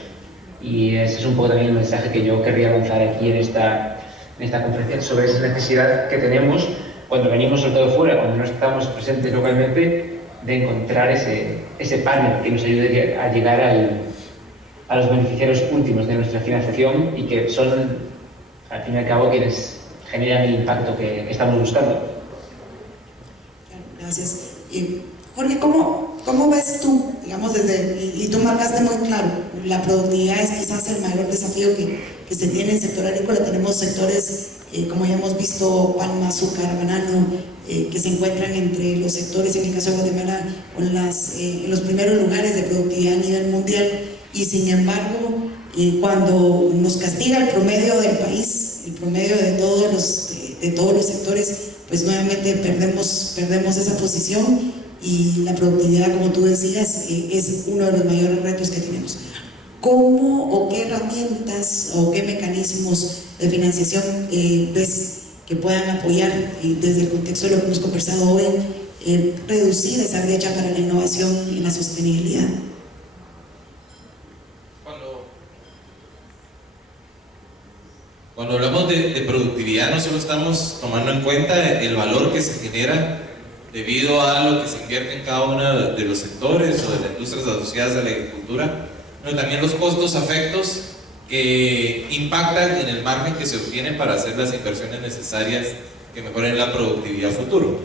Y ese es un poco también el mensaje que yo querría lanzar aquí en esta conferencia, sobre esa necesidad que tenemos cuando venimos sobre todo fuera, cuando no estamos presentes localmente, de encontrar ese panel que nos ayude a llegar a los beneficiarios últimos de nuestra financiación y que son, al fin y al cabo, quienes generan el impacto que estamos buscando. Gracias. Jorge, ¿cómo ves tú, digamos, y tú marcaste muy claro, la productividad es quizás el mayor desafío que se tiene en el sector agrícola? Tenemos sectores, como ya hemos visto, palma, azúcar, banano, que se encuentran entre los sectores, en el caso de Guatemala, en los primeros lugares de productividad a nivel mundial, y sin embargo, cuando nos castiga el promedio del país, el promedio de todos los sectores, pues nuevamente perdemos esa posición, y la productividad, como tú decías, es uno de los mayores retos que tenemos. ¿Cómo o qué herramientas o qué mecanismos de financiación ves que puedan apoyar, desde el contexto de lo que hemos conversado hoy, reducir esa brecha para la innovación y la sostenibilidad? Cuando hablamos de productividad, no solo estamos tomando en cuenta el valor que se genera debido a lo que se invierte en cada uno de los sectores o de las industrias asociadas a la agricultura, sino también los costos afectos que impactan en el margen que se obtiene para hacer las inversiones necesarias que mejoren la productividad futuro.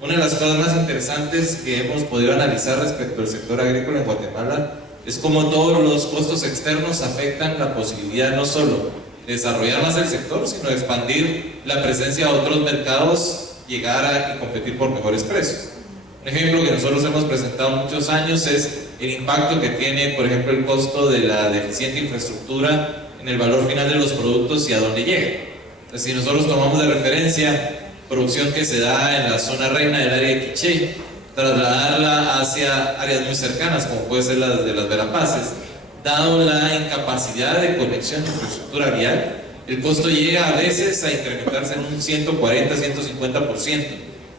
Una de las cosas más interesantes que hemos podido analizar respecto al sector agrícola en Guatemala es cómo todos los costos externos afectan la posibilidad no solo desarrollar más el sector, sino de expandir la presencia a otros mercados, llegar a competir por mejores precios. Un ejemplo que nosotros hemos presentado muchos años es el impacto que tiene, por ejemplo, el costo de la deficiente infraestructura en el valor final de los productos y a dónde llega. Entonces, si nosotros tomamos de referencia producción que se da en la zona reina del área de Quiché, trasladarla hacia áreas muy cercanas, como puede ser la de las Verapaces, dado la incapacidad de conexión de infraestructura vial, el costo llega a veces a incrementarse en un 140-150%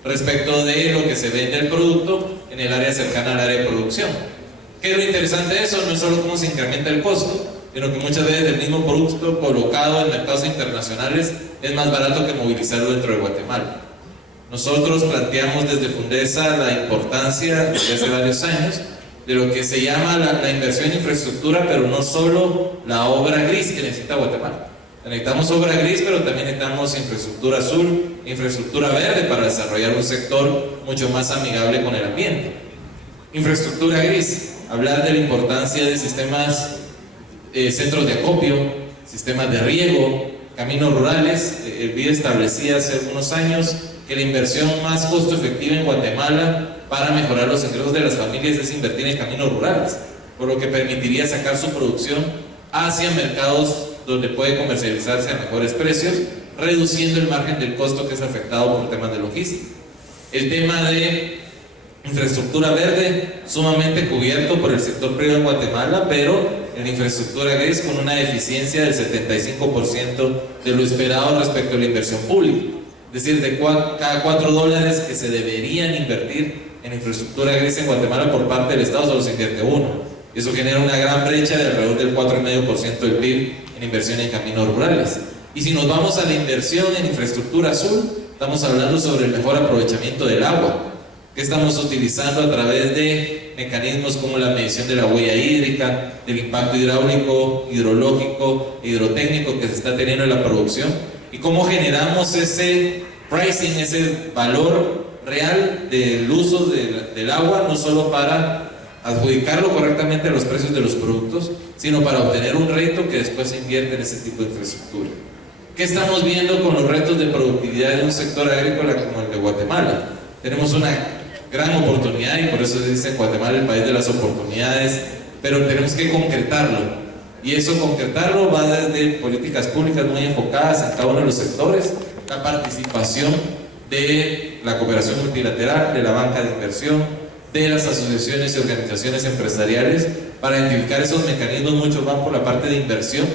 respecto de lo que se vende el producto en el área cercana al área de producción. ¿Qué es lo interesante de eso? No es solo cómo se incrementa el costo, sino que muchas veces el mismo producto colocado en mercados internacionales es más barato que movilizarlo dentro de Guatemala. Nosotros planteamos desde Fundesa la importancia desde hace varios años de lo que se llama la inversión en infraestructura, pero no solo la obra gris que necesita Guatemala. Necesitamos obra gris, pero también necesitamos infraestructura azul, infraestructura verde para desarrollar un sector mucho más amigable con el ambiente. Infraestructura gris, hablar de la importancia de sistemas, centros de acopio, sistemas de riego, caminos rurales. El BID establecía hace algunos años que la inversión más costo efectiva en Guatemala para mejorar los ingresos de las familias es invertir en caminos rurales, por lo que permitiría sacar su producción hacia mercados donde puede comercializarse a mejores precios, reduciendo el margen del costo que es afectado por temas de logística. El tema de infraestructura verde, sumamente cubierto por el sector privado en Guatemala, pero en infraestructura gris con una eficiencia del 75% de lo esperado respecto a la inversión pública. Es decir, de cada $4 que se deberían invertir en infraestructura gris en Guatemala por parte del Estado, solo se invierte uno. Eso genera una gran brecha de alrededor del 4,5% del PIB en inversión en caminos rurales. Y si nos vamos a la inversión en infraestructura azul, estamos hablando sobre el mejor aprovechamiento del agua, que estamos utilizando a través de mecanismos como la medición de la huella hídrica, del impacto hidráulico, hidrológico, hidrotécnico que se está teniendo en la producción, y cómo generamos ese pricing, ese valor real del uso del agua, no solo para adjudicarlo correctamente a los precios de los productos, sino para obtener un reto que después se invierte en ese tipo de infraestructura. ¿Qué estamos viendo con los retos de productividad de un sector agrícola como el de Guatemala? Tenemos una gran oportunidad y por eso se dice en Guatemala el país de las oportunidades, pero tenemos que concretarlo. Y eso concretarlo va desde políticas públicas muy enfocadas en cada uno de los sectores, la participación de la cooperación multilateral, de la banca de inversión, de las asociaciones y organizaciones empresariales para identificar esos mecanismos mucho más por la parte de inversión,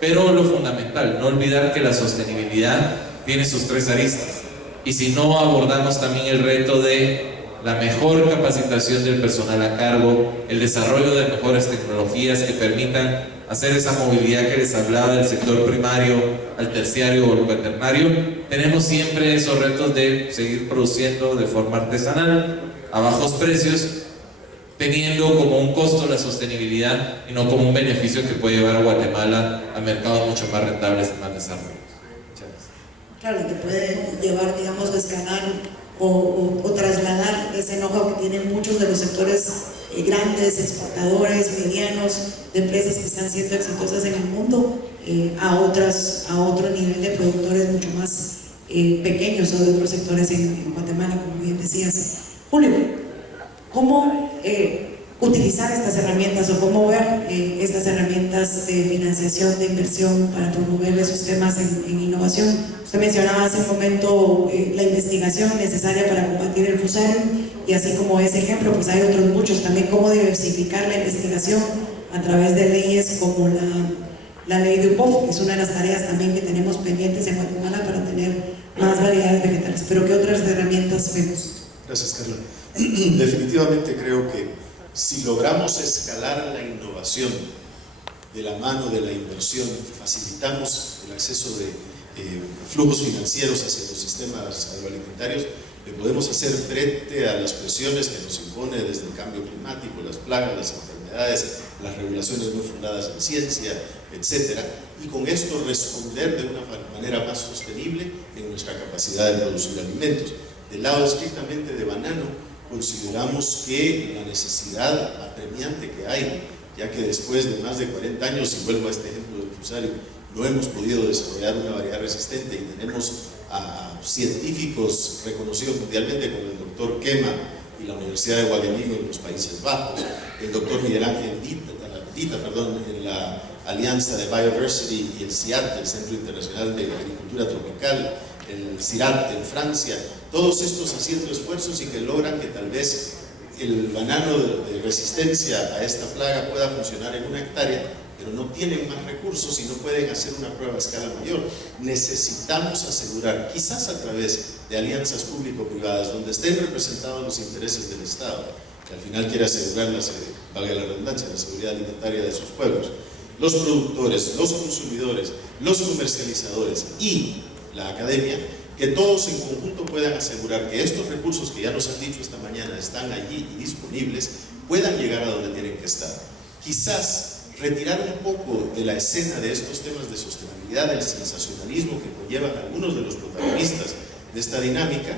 pero lo fundamental, no olvidar que la sostenibilidad tiene sus tres aristas. Y si no abordamos también el reto de la mejor capacitación del personal a cargo, el desarrollo de mejores tecnologías que permitan hacer esa movilidad que les hablaba del sector primario al terciario o cuaternario, tenemos siempre esos retos de seguir produciendo de forma artesanal, a bajos precios, teniendo como un costo la sostenibilidad y no como un beneficio que puede llevar a Guatemala a mercados mucho más rentables y más desarrollados. Claro, que puede llevar, digamos, a escalar o trasladar ese know-how que tienen muchos de los sectores grandes, exportadores, medianos, de empresas que están siendo exitosas en el mundo, a otro nivel de productores mucho más pequeños o de otros sectores en Guatemala, como bien decías. Julio, ¿cómo utilizar estas herramientas o cómo ver estas herramientas de financiación, de inversión para promover esos temas en innovación? Usted mencionaba hace un momento la investigación necesaria para combatir el fusarium, y así como ese ejemplo, pues hay otros muchos también, cómo diversificar la investigación a través de leyes como la ley de UPOF, que es una de las tareas también que tenemos pendientes en Guatemala para tener más variedades vegetales. Pero ¿qué otras herramientas vemos? Gracias, Carla. Definitivamente creo que si logramos escalar la innovación de la mano de la inversión, facilitamos el acceso de flujos financieros hacia los sistemas agroalimentarios, le podemos hacer frente a las presiones que nos impone desde el cambio climático, las plagas, las enfermedades, las regulaciones no fundadas en ciencia, etcétera, y con esto responder de una manera más sostenible en nuestra capacidad de producir alimentos. Del lado estrictamente de banano, consideramos que la necesidad apremiante que hay, ya que después de más de 40 años, y vuelvo a este ejemplo del fusario, no hemos podido desarrollar una variedad resistente y tenemos a científicos reconocidos mundialmente como el doctor Kema y la Universidad de Wageningen en los Países Bajos, el doctor Miguel Ángel Dita en la Alianza de Biodiversity y el CIAT, el Centro Internacional de Agricultura Tropical, el CIRAT en Francia, todos estos haciendo esfuerzos y que logran que tal vez el banano de resistencia a esta plaga pueda funcionar en 1 hectárea, pero no tienen más recursos y no pueden hacer una prueba a escala mayor. Necesitamos asegurar, quizás a través de alianzas público-privadas, donde estén representados los intereses del Estado, que al final quiere asegurar, valga la redundancia, la seguridad alimentaria de sus pueblos, los productores, los consumidores, los comercializadores y la academia, que todos en conjunto puedan asegurar que estos recursos que ya nos han dicho esta mañana están allí y disponibles, puedan llegar a donde tienen que estar. Quizás retirar un poco de la escena de estos temas de sostenibilidad, del sensacionalismo que conllevan algunos de los protagonistas de esta dinámica,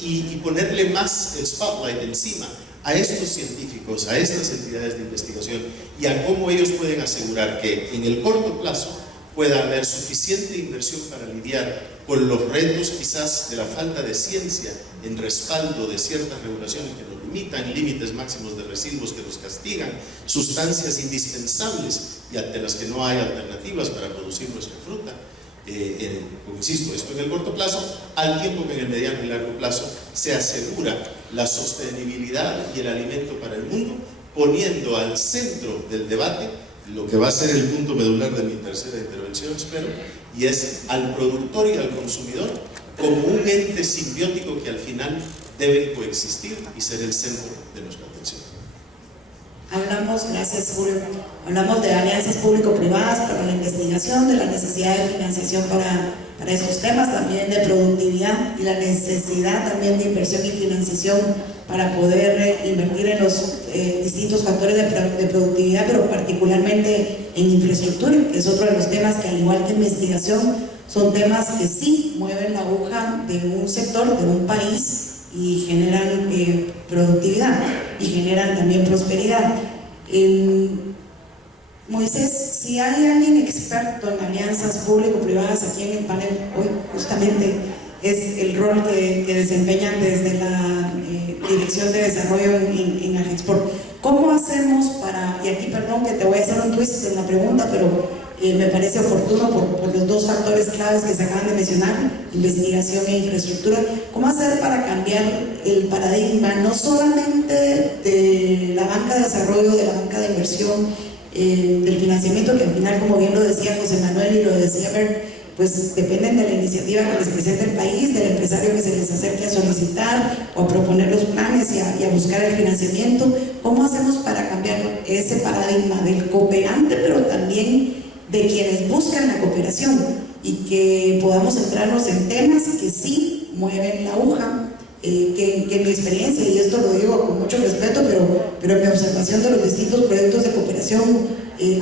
y ponerle más el spotlight encima a estos científicos, a estas entidades de investigación y a cómo ellos pueden asegurar que en el corto plazo pueda haber suficiente inversión para lidiar con los retos quizás de la falta de ciencia en respaldo de ciertas regulaciones que nos limitan, límites máximos de residuos que nos castigan, sustancias indispensables y ante las que no hay alternativas para producir nuestra fruta. Como insisto, esto en el corto plazo, al tiempo que en el mediano y largo plazo se asegura la sostenibilidad y el alimento para el mundo, poniendo al centro del debate lo que va a ser el punto medular de mi tercera intervención, espero, y es al productor y al consumidor como un ente simbiótico que al final deben coexistir y ser el centro de nuestra atención. Hablamos, gracias Julio, hablamos de alianzas público-privadas para la investigación, de la necesidad de financiación para esos temas, también de productividad y la necesidad también de inversión y financiación para poder invertir en los distintos factores de productividad, pero particularmente en infraestructura, que es otro de los temas que, al igual que investigación, son temas que sí mueven la aguja de un sector, de un país, y generan productividad y generan también prosperidad. Moisés, si hay alguien experto en alianzas público-privadas aquí en el panel hoy, justamente es el rol que desempeñan desde la Dirección de Desarrollo en Agexport. ¿Cómo hacemos para, y aquí perdón que te voy a hacer un twist en la pregunta, pero me parece oportuno por los dos factores claves que se acaban de mencionar, investigación e infraestructura, ¿cómo hacer para cambiar el paradigma, no solamente de la banca de desarrollo, de la banca de inversión, del financiamiento, que al final, como bien lo decía José Manuel y lo decía Bert, pues dependen de la iniciativa que les presenta el país, del empresario que se les acerque a solicitar o a proponer los planes y a buscar el financiamiento? ¿Cómo hacemos para cambiar ese paradigma del cooperante, pero también de quienes buscan la cooperación, y que podamos centrarnos en temas que sí mueven la aguja? Que en mi experiencia, y esto lo digo con mucho respeto, pero en mi observación de los distintos proyectos de cooperación,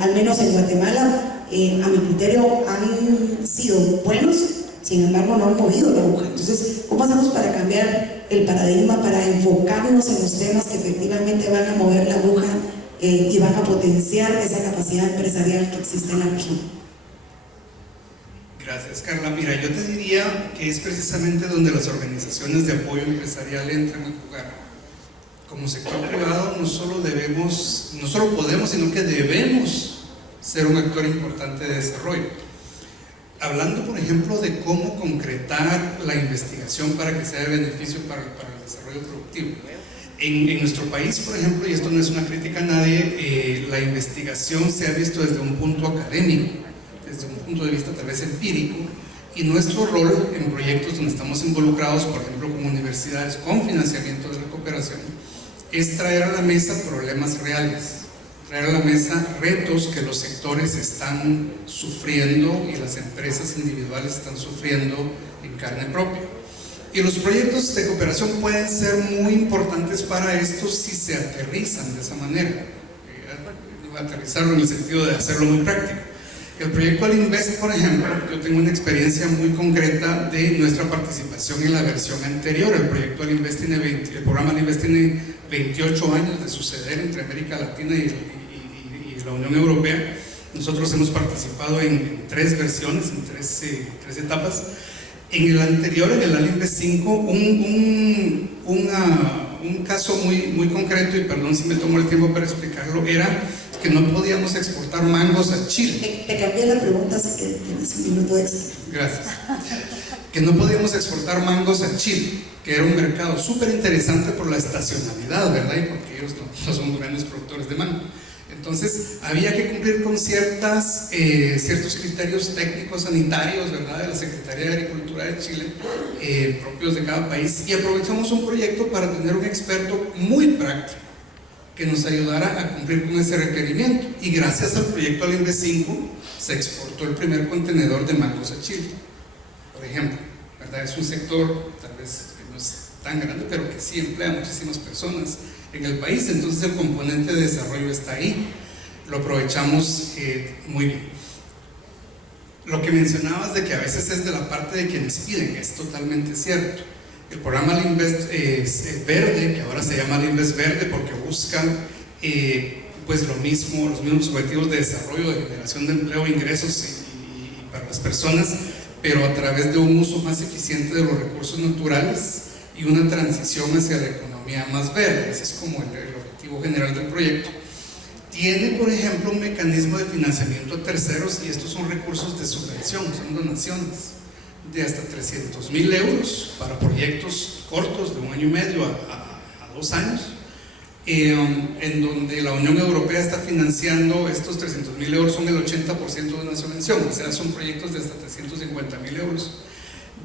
al menos en Guatemala, a mi criterio han sido buenos, sin embargo no han movido la aguja. Entonces, ¿cómo hacemos para cambiar el paradigma, para enfocarnos en los temas que efectivamente van a mover la aguja y van a potenciar esa capacidad empresarial que existe en la región? Gracias, Carla. Mira, yo te diría que es precisamente donde las organizaciones de apoyo empresarial entran a jugar. Como sector privado no solo podemos, sino que debemos ser un actor importante de desarrollo. Hablando, por ejemplo, de cómo concretar la investigación para que sea de beneficio para el desarrollo productivo. En nuestro país, por ejemplo, y esto no es una crítica a nadie, la investigación se ha visto desde un punto académico, desde un punto de vista tal vez empírico, y nuestro rol en proyectos donde estamos involucrados, por ejemplo, como universidades con financiamiento de la cooperación, es traer a la mesa problemas reales, traer a la mesa retos que los sectores están sufriendo y las empresas individuales están sufriendo en carne propia. Y los proyectos de cooperación pueden ser muy importantes para esto si se aterrizan de esa manera. Aterrizarlo en el sentido de hacerlo muy práctico. El proyecto Alinvest, por ejemplo, yo tengo una experiencia muy concreta de nuestra participación en la versión anterior. El proyecto Alinvest el programa Alinvest tiene 28 años de suceder entre América Latina y la Unión Europea, Nosotros hemos participado en 3 versiones, en 3 etapas. En el anterior, en el ALIMBE 5, un caso muy concreto, y perdón si me tomo el tiempo para explicarlo, era que no podíamos exportar mangos a Chile. Te cambié la pregunta, así que tienes un minuto extra. Gracias. Que no podíamos exportar mangos a Chile, que era un mercado súper interesante por la estacionalidad, ¿verdad? Y porque ellos no son grandes productores de mango. Entonces había que cumplir con ciertos criterios técnicos sanitarios, ¿verdad?, de la Secretaría de Agricultura de Chile, propios de cada país, y aprovechamos un proyecto para tener un experto muy práctico que nos ayudara a cumplir con ese requerimiento, y gracias al proyecto ALIMBE 5 se exportó el primer contenedor de mangos a Chile, por ejemplo, ¿verdad? Es un sector tal vez que no es tan grande, pero que sí emplea a muchísimas personas en el país, entonces el componente de desarrollo está ahí, lo aprovechamos muy bien. Lo que mencionabas de que a veces es de la parte de quienes piden, es totalmente cierto. El programa Limbest Verde, que ahora se llama Limbest Verde porque busca pues los mismos objetivos de desarrollo, de generación de empleo, ingresos y para las personas, pero a través de un uso más eficiente de los recursos naturales y una transición hacia la economía más verde. Ese es como el objetivo general del proyecto. Tiene, por ejemplo, un mecanismo de financiamiento a terceros, y estos son recursos de subvención, son donaciones de hasta 300.000 euros para proyectos cortos de 1 año y medio a 2 años, en donde la Unión Europea está financiando estos 300.000 euros, son el 80% de una subvención, o sea, son proyectos de hasta 350.000 euros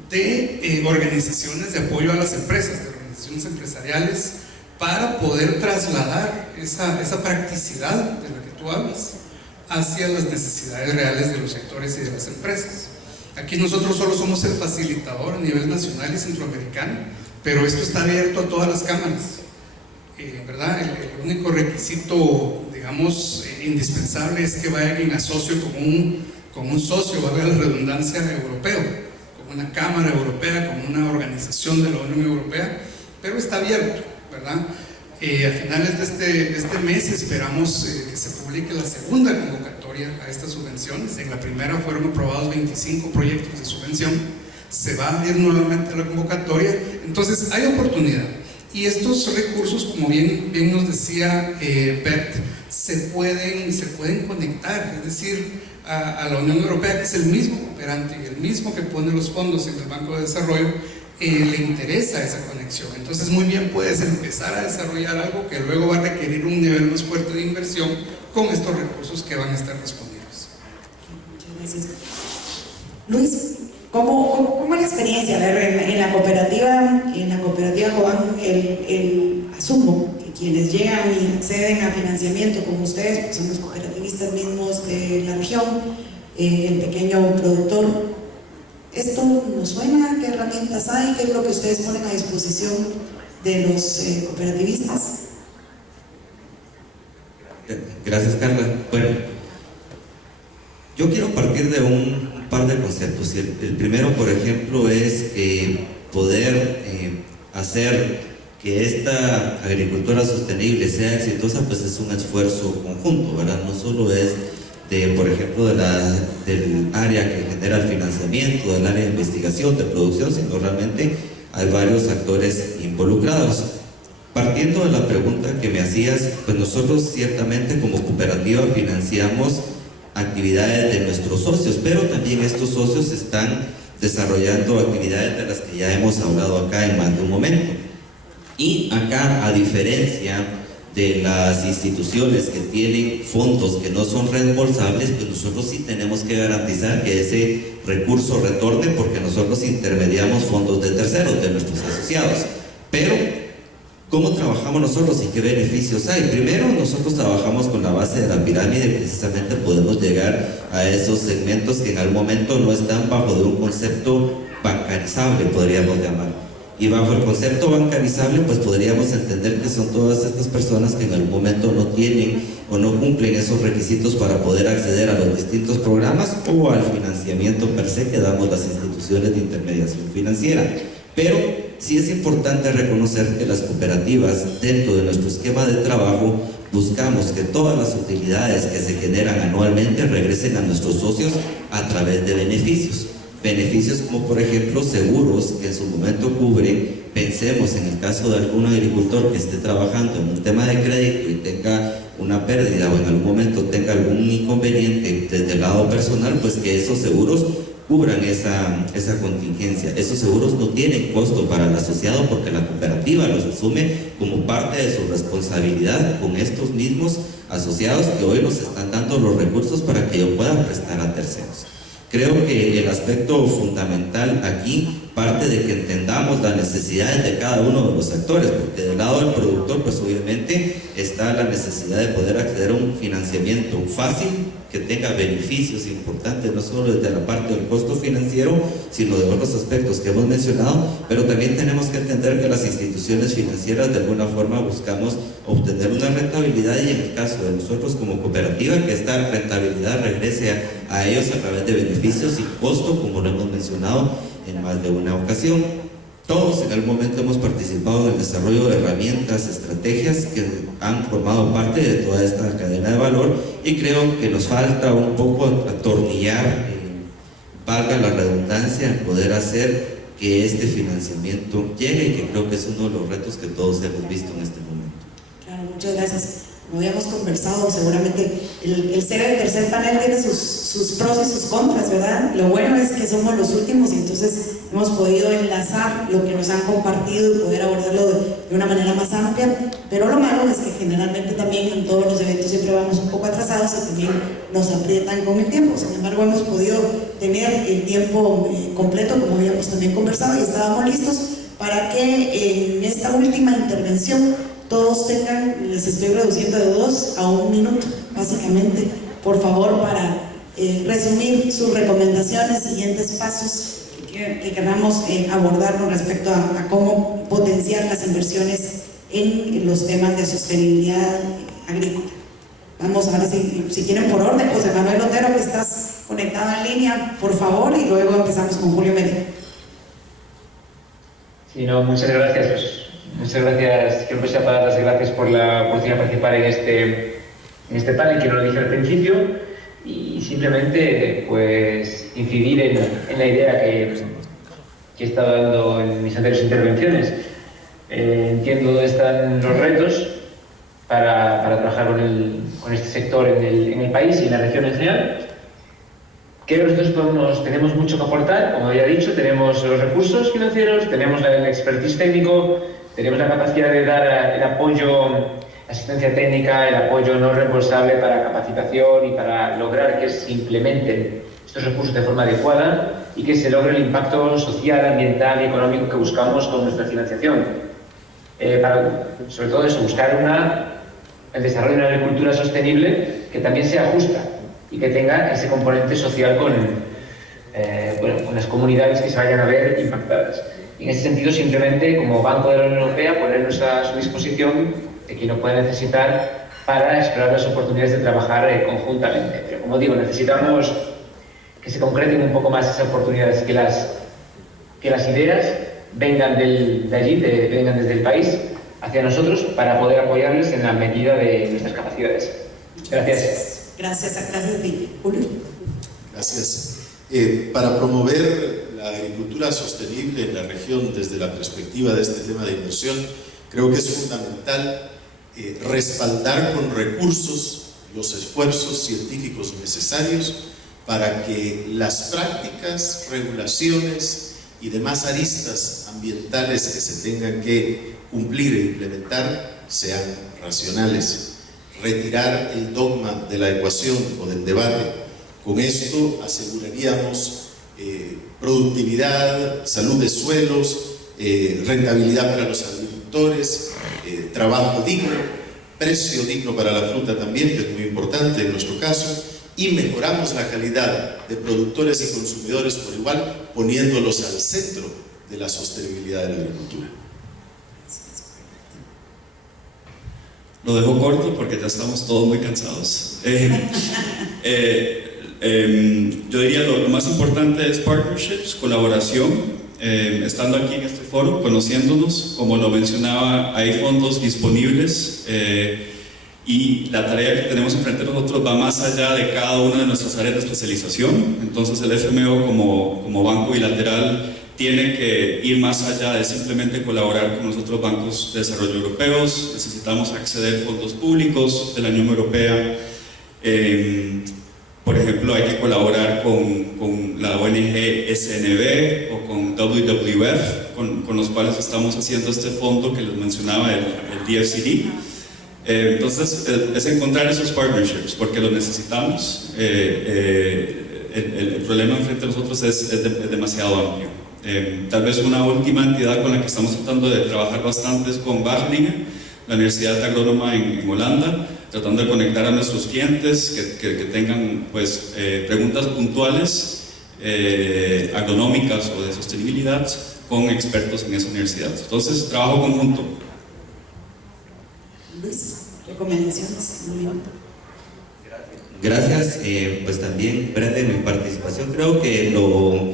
de organizaciones de apoyo a las empresas, de organizaciones empresariales, para poder trasladar esa practicidad de la que tú hablas hacia las necesidades reales de los sectores y de las empresas. Aquí nosotros solo somos el facilitador a nivel nacional y centroamericano, pero esto está abierto a todas las cámaras, ¿verdad? El único requisito, digamos, indispensable es que vayan a socio con un socio, valga la redundancia, europeo, con una cámara europea, con una organización de la Unión Europea, pero está abierto, ¿verdad? A finales de este mes esperamos que se publique la segunda convocatoria a estas subvenciones. En la primera fueron aprobados 25 proyectos de subvención, se va a abrir nuevamente la convocatoria, entonces hay oportunidad. Y estos recursos, como bien nos decía Bert, se pueden conectar, es decir, a la Unión Europea, que es el mismo cooperante y el mismo que pone los fondos en el Banco de Desarrollo, le interesa esa conexión. Entonces muy bien puedes empezar a desarrollar algo que luego va a requerir un nivel más fuerte de inversión con estos recursos que van a estar disponibles. Muchas gracias. Luis, ¿cómo es la experiencia? A ver, en la cooperativa Cobán, asumo que quienes llegan y acceden a financiamiento como ustedes, pues son los cooperativistas mismos de la región, el pequeño productor. ¿Esto nos suena? ¿Qué herramientas hay? ¿Qué es lo que ustedes ponen a disposición de los cooperativistas? Gracias, Carla. Bueno, yo quiero partir de un par de conceptos. El primero, por ejemplo, es poder hacer que esta agricultura sostenible sea exitosa, pues es un esfuerzo conjunto, ¿verdad? No solo es por ejemplo, del área que genera el financiamiento, del área de investigación, de producción, sino realmente hay varios actores involucrados. Partiendo de la pregunta que me hacías, pues nosotros ciertamente como cooperativa financiamos actividades de nuestros socios, pero también estos socios están desarrollando actividades de las que ya hemos hablado acá en más de un momento. Y acá, a diferencia de las instituciones que tienen fondos que no son reembolsables, pues nosotros sí tenemos que garantizar que ese recurso retorne, porque nosotros intermediamos fondos de terceros, de nuestros asociados. Pero, ¿cómo trabajamos nosotros y qué beneficios hay? Primero, nosotros trabajamos con la base de la pirámide, precisamente podemos llegar a esos segmentos que en algún momento no están bajo de un concepto bancarizable, podríamos llamar. Y bajo el concepto bancarizable, pues podríamos entender que son todas estas personas que en algún momento no tienen o no cumplen esos requisitos para poder acceder a los distintos programas o al financiamiento per se que damos las instituciones de intermediación financiera. Pero sí es importante reconocer que las cooperativas, dentro de nuestro esquema de trabajo, buscamos que todas las utilidades que se generan anualmente regresen a nuestros socios a través de beneficios. Beneficios como por ejemplo seguros que en su momento cubren. Pensemos en el caso de algún agricultor que esté trabajando en un tema de crédito y tenga una pérdida o en algún momento tenga algún inconveniente desde el lado personal, pues que esos seguros cubran esa contingencia. Esos seguros no tienen costo para el asociado porque la cooperativa los asume como parte de su responsabilidad con estos mismos asociados que hoy nos están dando los recursos para que yo pueda prestar a terceros. Creo que el aspecto fundamental aquí parte de que entendamos las necesidades de cada uno de los actores, porque del lado del productor pues obviamente está la necesidad de poder acceder a un financiamiento fácil, que tenga beneficios importantes, no solo desde la parte del costo financiero, sino de otros aspectos que hemos mencionado, pero también tenemos que entender que las instituciones financieras de alguna forma buscamos obtener una rentabilidad y en el caso de nosotros como cooperativa, que esta rentabilidad regrese a ellos a través de beneficios y costo, como lo hemos mencionado en más de una ocasión. Todos en algún momento hemos participado en el desarrollo de herramientas, estrategias que han formado parte de toda esta cadena de valor y creo que nos falta un poco atornillar, valga la redundancia, en poder hacer que este financiamiento llegue y que creo que es uno de los retos que todos hemos visto en este momento. Claro, muchas gracias. Como habíamos conversado, seguramente el ser el tercer panel tiene sus pros y sus contras, ¿verdad? Lo bueno es que somos los últimos y entonces hemos podido enlazar lo que nos han compartido y poder abordarlo de una manera más amplia, pero lo malo es que generalmente también en todos los eventos siempre vamos un poco atrasados y también nos aprietan con el tiempo. Sin embargo, hemos podido tener el tiempo completo, como habíamos también conversado, y estábamos listos para que en esta última intervención todos tengan, les estoy reduciendo de 2 a 1 minuto, básicamente, por favor, para resumir sus recomendaciones, siguientes pasos que queramos abordar con respecto a cómo potenciar las inversiones en los temas de sostenibilidad agrícola. Vamos a ver si quieren por orden, José Manuel Otero, que estás conectado en línea, por favor, y luego empezamos con Julio Medina. Sí, no, muchas gracias. Muchas gracias. Quiero empezar para dar las gracias por la oportunidad de participar en este panel, que no lo dije al principio, y simplemente pues incidir en la idea que he estado dando en mis anteriores intervenciones. Entiendo dónde están los retos para trabajar con este sector en el país y en la región en general. Creo que nosotros tenemos mucho que aportar, como había dicho, tenemos los recursos financieros, tenemos el expertise técnico, tenemos la capacidad de dar el apoyo, la asistencia técnica, el apoyo no reembolsable para capacitación y para lograr que se implementen estos recursos de forma adecuada y que se logre el impacto social, ambiental y económico que buscamos con nuestra financiación. Para, sobre todo eso, buscar el desarrollo de una agricultura sostenible que también sea justa y que tenga ese componente social con las comunidades que se vayan a ver impactadas. Y en ese sentido, simplemente, como Banco de la Unión Europea, ponernos a su disposición de quien lo pueda necesitar para explorar las oportunidades de trabajar conjuntamente. Pero, como digo, necesitamos que se concreten un poco más esas oportunidades, que las ideas vengan de allí, vengan desde el país hacia nosotros para poder apoyarles en la medida de nuestras capacidades. Gracias. Gracias a ti, Julio. Gracias. Para promover la agricultura sostenible en la región desde la perspectiva de este tema de inversión, creo que es fundamental respaldar con recursos los esfuerzos científicos necesarios para que las prácticas, regulaciones y demás aristas ambientales que se tengan que cumplir e implementar sean racionales. Retirar el dogma de la ecuación o del debate. Con esto aseguraríamos productividad, salud de suelos, rentabilidad para los agricultores, trabajo digno, precio digno para la fruta también, que es muy importante en nuestro caso, y mejoramos la calidad de productores y consumidores por igual, poniéndolos al centro de la sostenibilidad de la agricultura. Lo dejo corto porque ya estamos todos muy cansados. Yo diría lo más importante es partnerships, colaboración. Estando aquí en este foro, conociéndonos, como lo mencionaba, hay fondos disponibles Y la tarea que tenemos enfrente de nosotros va más allá de cada una de nuestras áreas de especialización. Entonces el FMO como banco bilateral tiene que ir más allá de simplemente colaborar con los otros bancos de desarrollo europeos. Necesitamos acceder a fondos públicos de la Unión Europea. Por ejemplo, hay que colaborar con la ONG SNB o con WWF, con los cuales estamos haciendo este fondo que les mencionaba, el DFCD. Entonces, es encontrar esos partnerships, porque los necesitamos. El problema enfrente de nosotros es demasiado amplio. Tal vez una última entidad con la que estamos tratando de trabajar bastante es con Wageningen, la Universidad Agrónoma en Holanda, tratando de conectar a nuestros clientes que tengan pues, preguntas puntuales agronómicas o de sostenibilidad con expertos en esa universidad. Entonces, trabajo conjunto. Luis, recomendaciones. Gracias, pues también breve mi participación. Creo que lo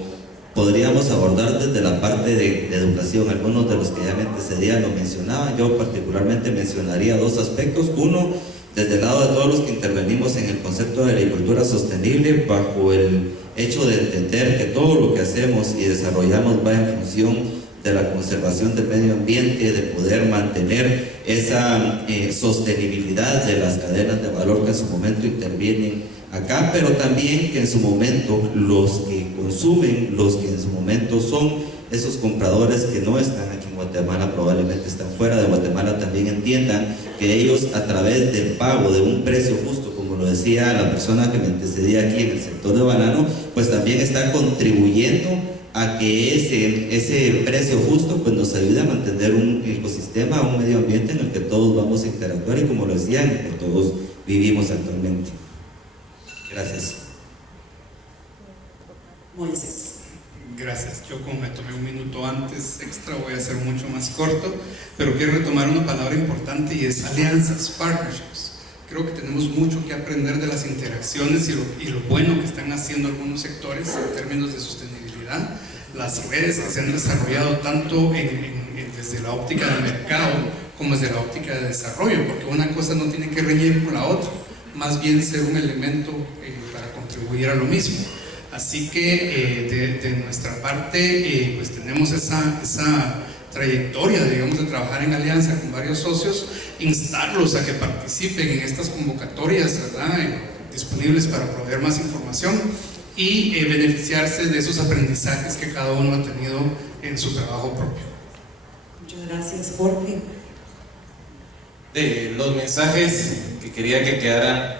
podríamos abordar desde la parte de educación. Algunos de los que ya me antecedían lo mencionaban. Yo particularmente mencionaría dos aspectos. Uno, desde el lado de todos los que intervenimos en el concepto de agricultura sostenible, bajo el hecho de entender que todo lo que hacemos y desarrollamos va en función de la conservación del medio ambiente, de poder mantener esa sostenibilidad de las cadenas de valor que en su momento intervienen acá, pero también que en su momento los que consumen, los que en su momento son esos compradores que no están aquí en Guatemala, probablemente están fuera de Guatemala, también entiendan que ellos a través del pago de un precio justo, como lo decía la persona que me antecedía aquí en el sector de banano, pues también está contribuyendo a que ese precio justo pues nos ayude a mantener un ecosistema, un medio ambiente en el que todos vamos a interactuar y, como lo decía, en el que todos vivimos actualmente. Gracias. Moisés. Gracias. Yo, como me tomé un minuto antes extra, voy a ser mucho más corto, pero quiero retomar una palabra importante y es alianzas, partnerships. Creo que tenemos mucho que aprender de las interacciones y lo bueno que están haciendo algunos sectores en términos de sostenibilidad. Las redes que se han desarrollado tanto desde la óptica del mercado como desde la óptica de desarrollo, porque una cosa no tiene que reñir con la otra, más bien ser un elemento para contribuir a lo mismo. Así que de nuestra parte pues tenemos esa trayectoria, digamos, de trabajar en alianza con varios socios, instarlos a que participen en estas convocatorias, ¿verdad?, disponibles para proveer más información y beneficiarse de esos aprendizajes que cada uno ha tenido en su trabajo propio. Muchas gracias, Jorge. De los mensajes que quería que quedaran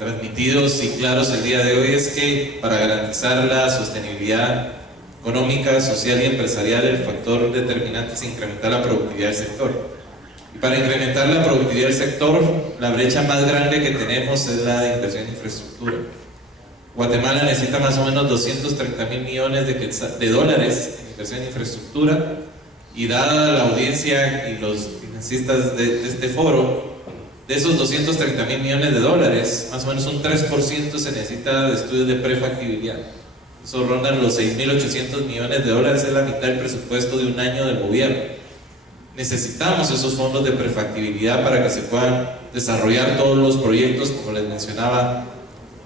transmitidos y claros el día de hoy es que para garantizar la sostenibilidad económica, social y empresarial, el factor determinante es incrementar la productividad del sector. Y para incrementar la productividad del sector, la brecha más grande que tenemos es la de inversión en infraestructura. Guatemala necesita más o menos 230.000 millones de dólares en inversión en infraestructura, y dada la audiencia y los financistas de este foro, de esos 230.000 millones de dólares, más o menos un 3% se necesita de estudios de prefactibilidad. Eso rondan los 6.800 millones de dólares, es la mitad del presupuesto de un año del gobierno. Necesitamos esos fondos de prefactibilidad para que se puedan desarrollar todos los proyectos, como les mencionaba.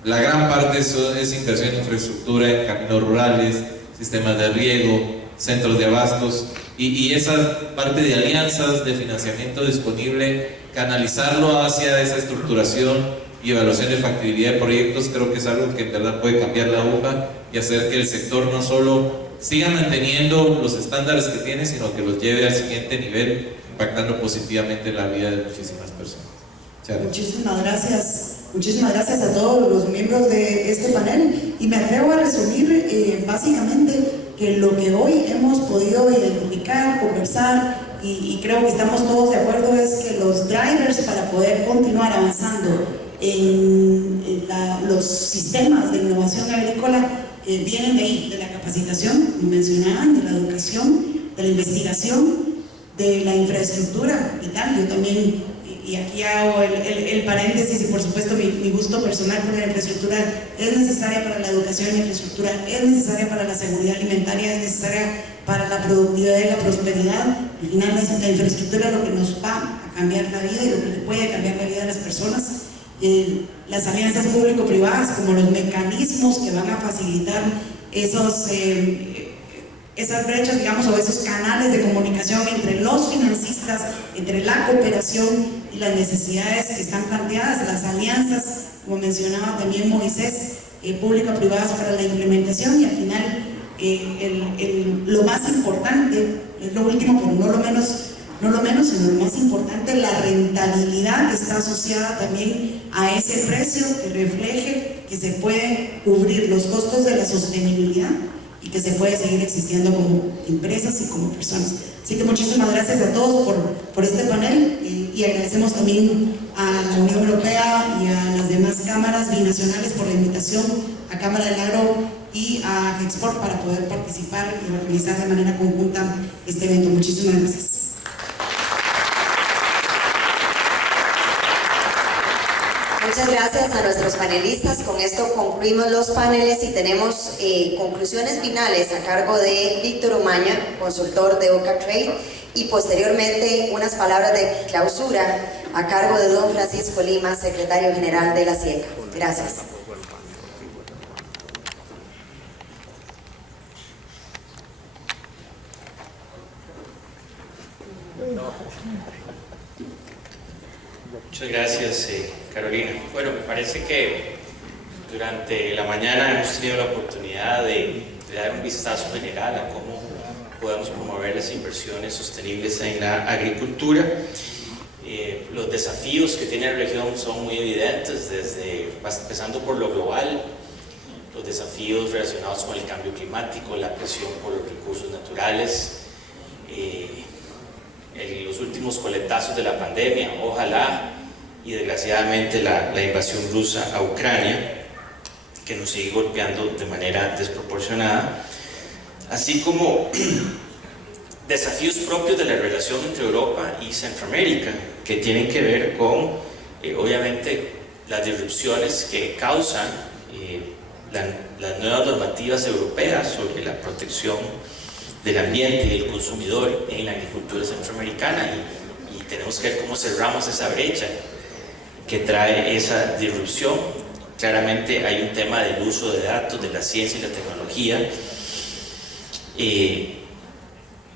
La gran parte es inversión en infraestructura, en caminos rurales, sistemas de riego, centros de abastos, y esa parte de alianzas, de financiamiento disponible, canalizarlo hacia esa estructuración y evaluación de factibilidad de proyectos, creo que es algo que en verdad puede cambiar la aguja y hacer que el sector no solo siga manteniendo los estándares que tiene, sino que los lleve al siguiente nivel, impactando positivamente la vida de muchísimas personas. Muchísimas gracias a todos los miembros de este panel, y me atrevo a resumir básicamente que lo que hoy hemos podido identificar, conversar, y creo que estamos todos de acuerdo, es que los drivers para poder continuar avanzando en los sistemas de innovación agrícola vienen de ahí, de la capacitación, como mencionaban, de la educación, de la investigación, de la infraestructura y tal. Yo también, y aquí hago el paréntesis, y por supuesto mi gusto personal por la infraestructura es necesaria para la educación, la infraestructura es necesaria para la seguridad alimentaria, es necesaria para la productividad y la prosperidad. Al final la infraestructura es lo que nos va a cambiar la vida y lo que le puede cambiar la vida a las personas. Las alianzas público-privadas como los mecanismos que van a facilitar esas brechas, digamos, o esos canales de comunicación entre los financistas, entre la cooperación y las necesidades que están planteadas, las alianzas, como mencionaba también Moisés, público-privadas para la implementación, y al final lo más importante, es lo último pero no lo menos, sino lo más importante, la rentabilidad que está asociada también a ese precio que refleje que se pueden cubrir los costos de la sostenibilidad y que se puede seguir existiendo como empresas y como personas. Así que muchísimas gracias a todos por este panel y agradecemos también a la Unión Europea y a las demás cámaras binacionales por la invitación, a Cámara del Agro y a Export para poder participar y organizar de manera conjunta este evento. Muchísimas gracias. Muchas gracias a nuestros panelistas. Con esto concluimos los paneles y tenemos conclusiones finales a cargo de Víctor Umaña, consultor de Oca Trade, y posteriormente unas palabras de clausura a cargo de don Francisco Lima, secretario general de la CIECA. Gracias. Muchas gracias, Carolina. Bueno, me parece que durante la mañana hemos tenido la oportunidad de dar un vistazo general a cómo podemos promover las inversiones sostenibles en la agricultura. Los desafíos que tiene la región son muy evidentes, empezando por lo global, los desafíos relacionados con el cambio climático, la presión por los recursos naturales, los últimos coletazos de la pandemia, ojalá, y desgraciadamente la invasión rusa a Ucrania, que nos sigue golpeando de manera desproporcionada, así como desafíos propios de la relación entre Europa y Centroamérica, que tienen que ver con, obviamente, las disrupciones que causan las nuevas normativas europeas sobre la protección del ambiente y del consumidor en la agricultura centroamericana, y tenemos que ver cómo cerramos esa brecha que trae esa disrupción. Claramente hay un tema del uso de datos, de la ciencia y la tecnología,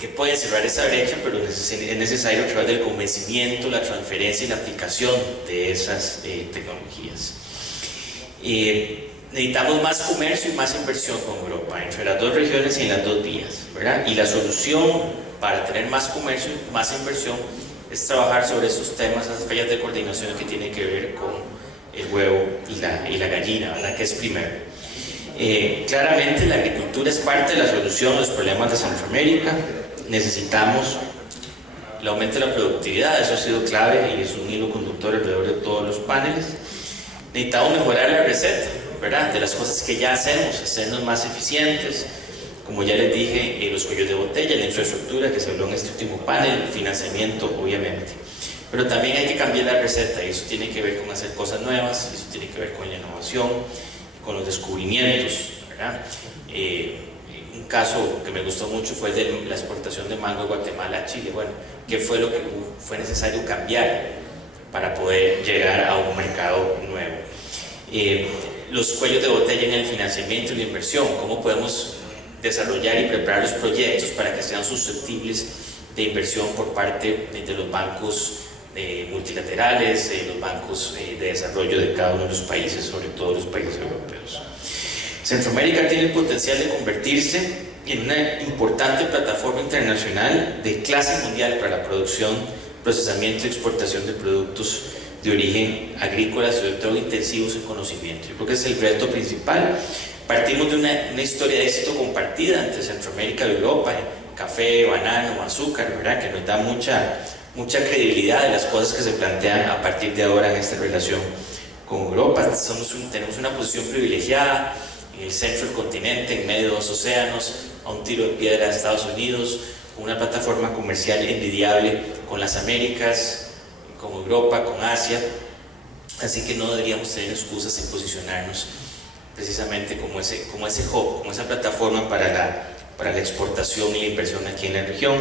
que puede cerrar esa brecha, pero es necesario a través del convencimiento, la transferencia y la aplicación de esas tecnologías. Necesitamos más comercio y más inversión con Europa, entre las dos regiones y en las dos vías, ¿verdad? Y la solución para tener más comercio y más inversión es trabajar sobre esos temas, esas fallas de coordinación que tienen que ver con el huevo y la gallina, ¿verdad? Que es primero. Claramente la agricultura es parte de la solución a los problemas de Centroamérica. Necesitamos el aumento de la productividad, eso ha sido clave y es un hilo conductor alrededor de todos los paneles. Necesitamos mejorar la receta, ¿verdad? De las cosas que ya hacemos, hacernos más eficientes. Como ya les dije, los cuellos de botella, la infraestructura que se habló en este último panel, el financiamiento, obviamente. Pero también hay que cambiar la receta, y eso tiene que ver con hacer cosas nuevas, eso tiene que ver con la innovación, con los descubrimientos, ¿verdad? Un caso que me gustó mucho fue el de la exportación de mango de Guatemala a Chile. Bueno, ¿qué fue lo que fue necesario cambiar para poder llegar a un mercado nuevo? Los cuellos de botella en el financiamiento y la inversión, ¿cómo podemos desarrollar y preparar los proyectos para que sean susceptibles de inversión por parte de los bancos multilaterales, los bancos de desarrollo de cada uno de los países, sobre todo los países europeos? Centroamérica tiene el potencial de convertirse en una importante plataforma internacional de clase mundial para la producción, procesamiento y exportación de productos de origen agrícola, sobre todo intensivos en conocimiento. Yo creo que es el reto principal. Partimos de una historia de éxito compartida entre Centroamérica y Europa, café, banano, azúcar, ¿verdad? Que nos da mucha credibilidad de las cosas que se plantean a partir de ahora en esta relación con Europa. Tenemos una posición privilegiada en el centro del continente, en medio de dos océanos, a un tiro de piedra de Estados Unidos, con una plataforma comercial envidiable con las Américas, con Europa, con Asia. Así que no deberíamos tener excusas en posicionarnos precisamente como ese hub, como esa plataforma para para la exportación y la inversión aquí en la región.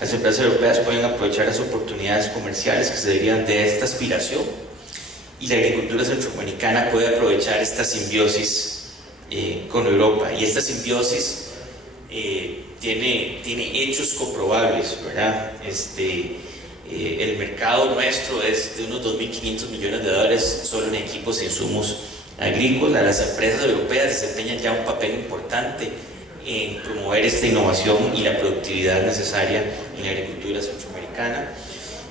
Las empresas europeas pueden aprovechar las oportunidades comerciales que se derivan de esta aspiración, y la agricultura centroamericana puede aprovechar esta simbiosis con Europa, y esta simbiosis tiene hechos comprobables, ¿verdad? El mercado nuestro es de unos 2.500 millones de dólares solo en equipos e insumos agrícolas. Las empresas europeas desempeñan ya un papel importante en promover esta innovación y la productividad necesaria en la agricultura centroamericana.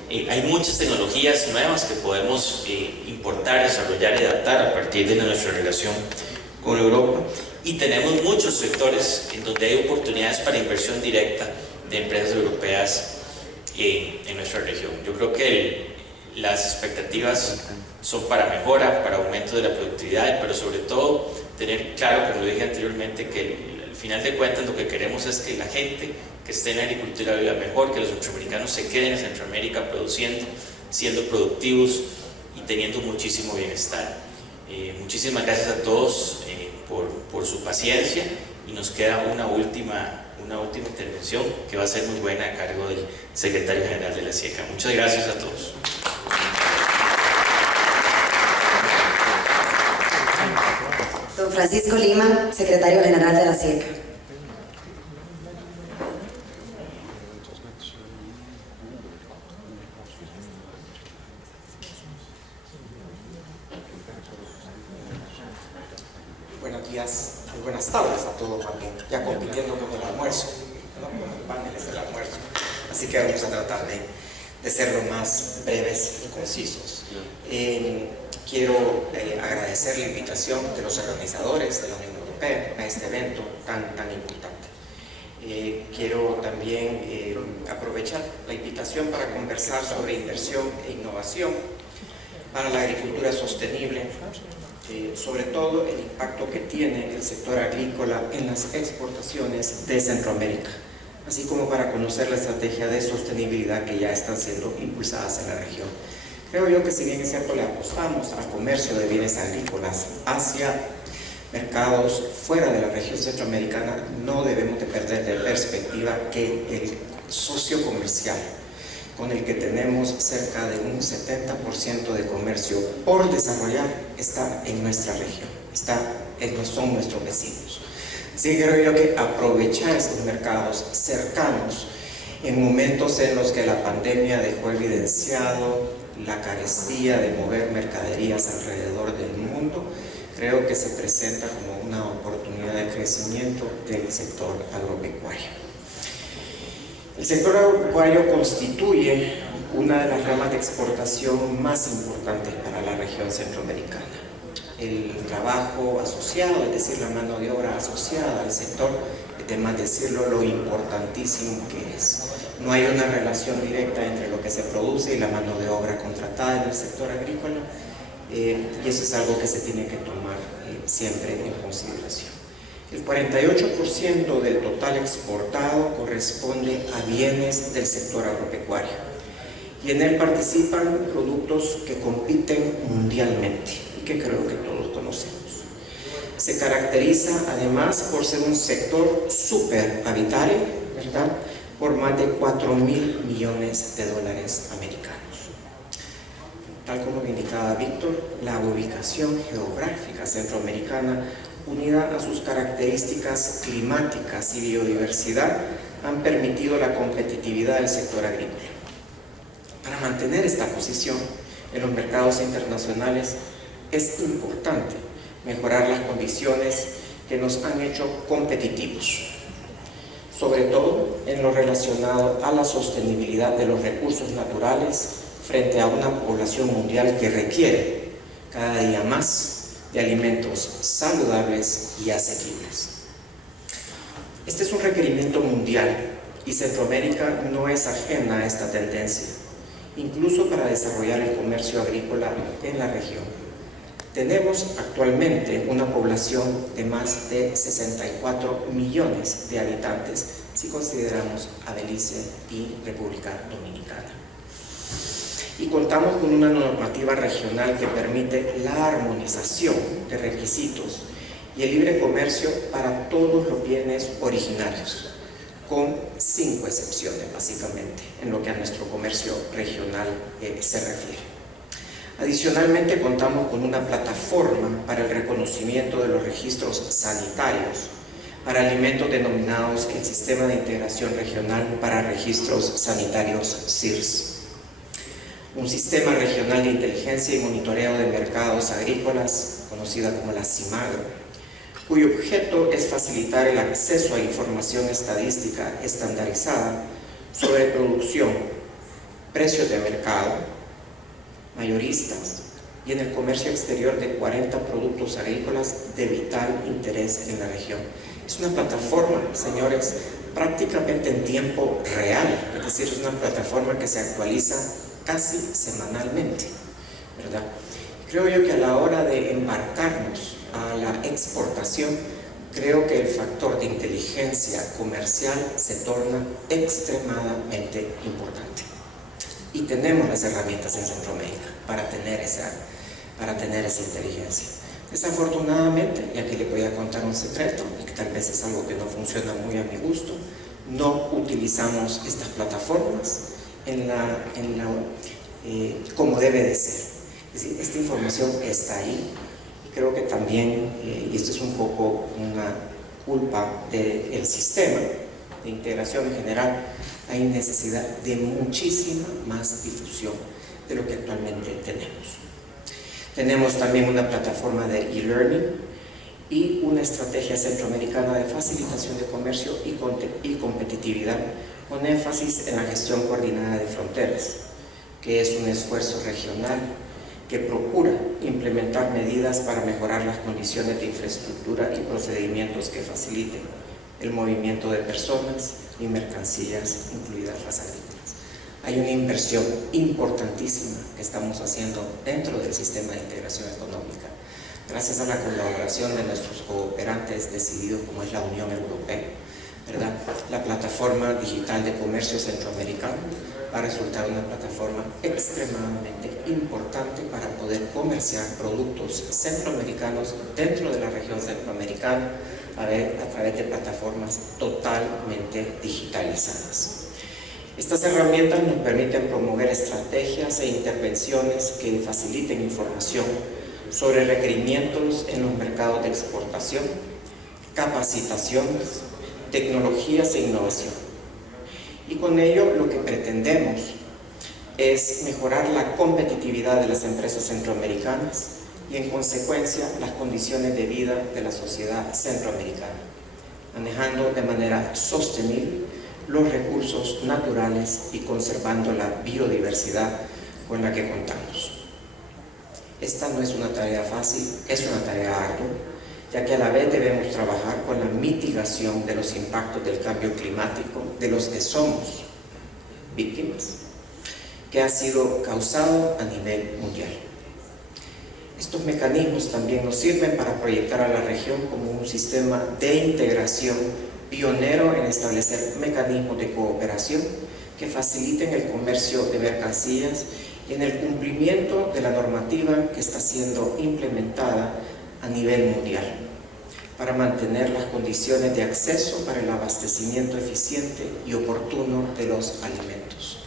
Hay muchas tecnologías nuevas que podemos importar, desarrollar y adaptar a partir de nuestra relación con Europa, y tenemos muchos sectores en donde hay oportunidades para inversión directa de empresas europeas en nuestra región. Yo creo que las expectativas son para mejora, para aumento de la productividad, pero sobre todo tener claro, como lo dije anteriormente, que al final de cuentas lo que queremos es que la gente que esté en la agricultura viva mejor, que los centroamericanos se queden en Centroamérica produciendo, siendo productivos y teniendo muchísimo bienestar. Muchísimas gracias a todos por su paciencia, y nos queda una última intervención que va a ser muy buena a cargo del secretario general de la SIECA. Muchas gracias a todos. Don Francisco Lima, secretario general de la SIECA. Buenos días, muy buenas tardes a todos también, ya compitiendo con el almuerzo, ¿no? Con los paneles del almuerzo. Así que vamos a tratar de ser lo más breves y concisos. Quiero agradecer la invitación de los organizadores de la Unión Europea a este evento tan importante. Quiero también aprovechar la invitación para conversar sobre inversión e innovación para la agricultura sostenible, sobre todo el impacto que tiene el sector agrícola en las exportaciones de Centroamérica, así como para conocer la estrategia de sostenibilidad que ya están siendo impulsadas en la región. Creo yo que, si bien es cierto, le apostamos al comercio de bienes agrícolas hacia mercados fuera de la región centroamericana, no debemos de perder de perspectiva que el socio comercial con el que tenemos cerca de un 70% de comercio por desarrollar está en nuestra región, son nuestros vecinos. Así que creo yo que aprovechar estos mercados cercanos en momentos en los que la pandemia dejó evidenciado la carestía de mover mercaderías alrededor del mundo, creo que se presenta como una oportunidad de crecimiento del sector agropecuario. El sector agropecuario constituye una de las ramas de exportación más importantes para la región centroamericana. El trabajo asociado, es decir, la mano de obra asociada al sector, es de más decirlo lo importantísimo que es. No hay una relación directa entre lo que se produce y la mano de obra contratada en el sector agrícola, y eso es algo que se tiene que tomar siempre en consideración. El 48% del total exportado corresponde a bienes del sector agropecuario, y en él participan productos que compiten mundialmente y que creo que todos conocemos. Se caracteriza además por ser un sector superavitario, ¿verdad?, por más de 4.000 millones de dólares americanos. Tal como lo indicaba Víctor, la ubicación geográfica centroamericana, unida a sus características climáticas y biodiversidad, han permitido la competitividad del sector agrícola. Para mantener esta posición en los mercados internacionales es importante mejorar las condiciones que nos han hecho competitivos, sobre todo en lo relacionado a la sostenibilidad de los recursos naturales frente a una población mundial que requiere cada día más de alimentos saludables y asequibles. Este es un requerimiento mundial y Centroamérica no es ajena a esta tendencia, incluso para desarrollar el comercio agrícola en la región. Tenemos actualmente una población de más de 64 millones de habitantes si consideramos a Belice y República Dominicana. Y contamos con una normativa regional que permite la armonización de requisitos y el libre comercio para todos los bienes originarios, con 5 excepciones básicamente en lo que a nuestro comercio regional se refiere. Adicionalmente, contamos con una plataforma para el reconocimiento de los registros sanitarios para alimentos denominados el Sistema de Integración Regional para Registros Sanitarios SIRS, un sistema regional de inteligencia y monitoreo de mercados agrícolas, conocida como la CIMAGRO, cuyo objeto es facilitar el acceso a información estadística estandarizada sobre producción, precios de mercado, mayoristas y en el comercio exterior de 40 productos agrícolas de vital interés en la región. Es una plataforma, señores, prácticamente en tiempo real, es decir, es una plataforma que se actualiza casi semanalmente, ¿verdad? Creo yo que a la hora de embarcarnos a la exportación, creo que el factor de inteligencia comercial se torna extremadamente importante. Y tenemos las herramientas en Centroamérica para tener esa inteligencia. Desafortunadamente, y aquí le voy a contar un secreto, y que tal vez es algo que no funciona muy a mi gusto, no utilizamos estas plataformas como debe de ser. Es decir, esta información está ahí. Creo que también, y esto es un poco una culpa del sistema de integración en general, hay necesidad de muchísima más difusión de lo que actualmente tenemos. Tenemos también una plataforma de e-learning y una estrategia centroamericana de facilitación de comercio y competitividad, con énfasis en la gestión coordinada de fronteras, que es un esfuerzo regional que procura implementar medidas para mejorar las condiciones de infraestructura y procedimientos que faciliten el movimiento de personas y mercancías, incluidas las agrícolas. Hay una inversión importantísima que estamos haciendo dentro del sistema de integración económica, gracias a la colaboración de nuestros cooperantes decididos como es la Unión Europea, ¿verdad? La plataforma digital de comercio centroamericano va a resultar una plataforma extremadamente importante para poder comerciar productos centroamericanos dentro de la región centroamericana a través de plataformas totalmente digitalizadas. Estas herramientas nos permiten promover estrategias e intervenciones que faciliten información sobre requerimientos en los mercados de exportación, capacitaciones, tecnologías e innovación. Y con ello lo que pretendemos es mejorar la competitividad de las empresas centroamericanas y en consecuencia las condiciones de vida de la sociedad centroamericana, manejando de manera sostenible los recursos naturales y conservando la biodiversidad con la que contamos. Esta no es una tarea fácil, es una tarea ardua, ya que a la vez debemos trabajar con la mitigación de los impactos del cambio climático, de los que somos víctimas, que ha sido causado a nivel mundial. Estos mecanismos también nos sirven para proyectar a la región como un sistema de integración pionero en establecer mecanismos de cooperación que faciliten el comercio de mercancías y en el cumplimiento de la normativa que está siendo implementada a nivel mundial, para mantener las condiciones de acceso para el abastecimiento eficiente y oportuno de los alimentos.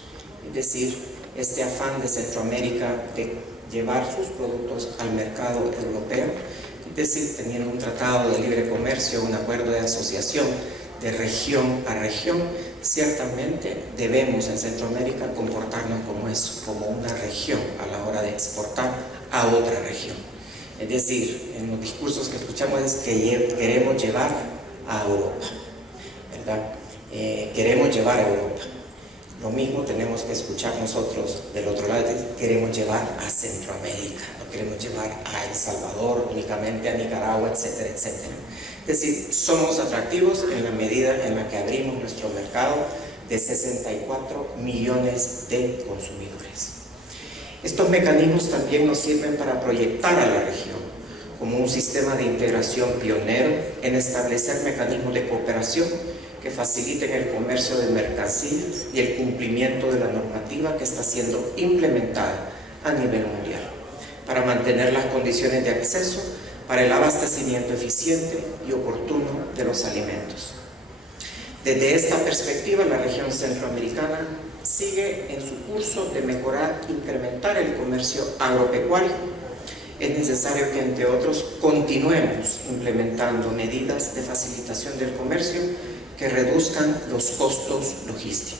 Es decir, este afán de Centroamérica de llevar sus productos al mercado europeo, es decir, teniendo un tratado de libre comercio, un acuerdo de asociación de región a región, ciertamente debemos en Centroamérica comportarnos como eso, como una región a la hora de exportar a otra región. Es decir, en los discursos que escuchamos es que queremos llevar a Europa, ¿verdad? Queremos llevar a Europa. Lo mismo tenemos que escuchar nosotros del otro lado, queremos llevar a Centroamérica, no queremos llevar a El Salvador únicamente, a Nicaragua, etcétera, etcétera. Es decir, somos atractivos en la medida en la que abrimos nuestro mercado de 64 millones de consumidores. Estos mecanismos también nos sirven para proyectar a la región como un sistema de integración pionero en establecer mecanismos de cooperación que faciliten el comercio de mercancías y el cumplimiento de la normativa que está siendo implementada a nivel mundial, para mantener las condiciones de acceso para el abastecimiento eficiente y oportuno de los alimentos. Desde esta perspectiva, la región centroamericana sigue en su curso de mejorar, incrementar el comercio agropecuario. Es necesario que, entre otros, continuemos implementando medidas de facilitación del comercio que reduzcan los costos logísticos.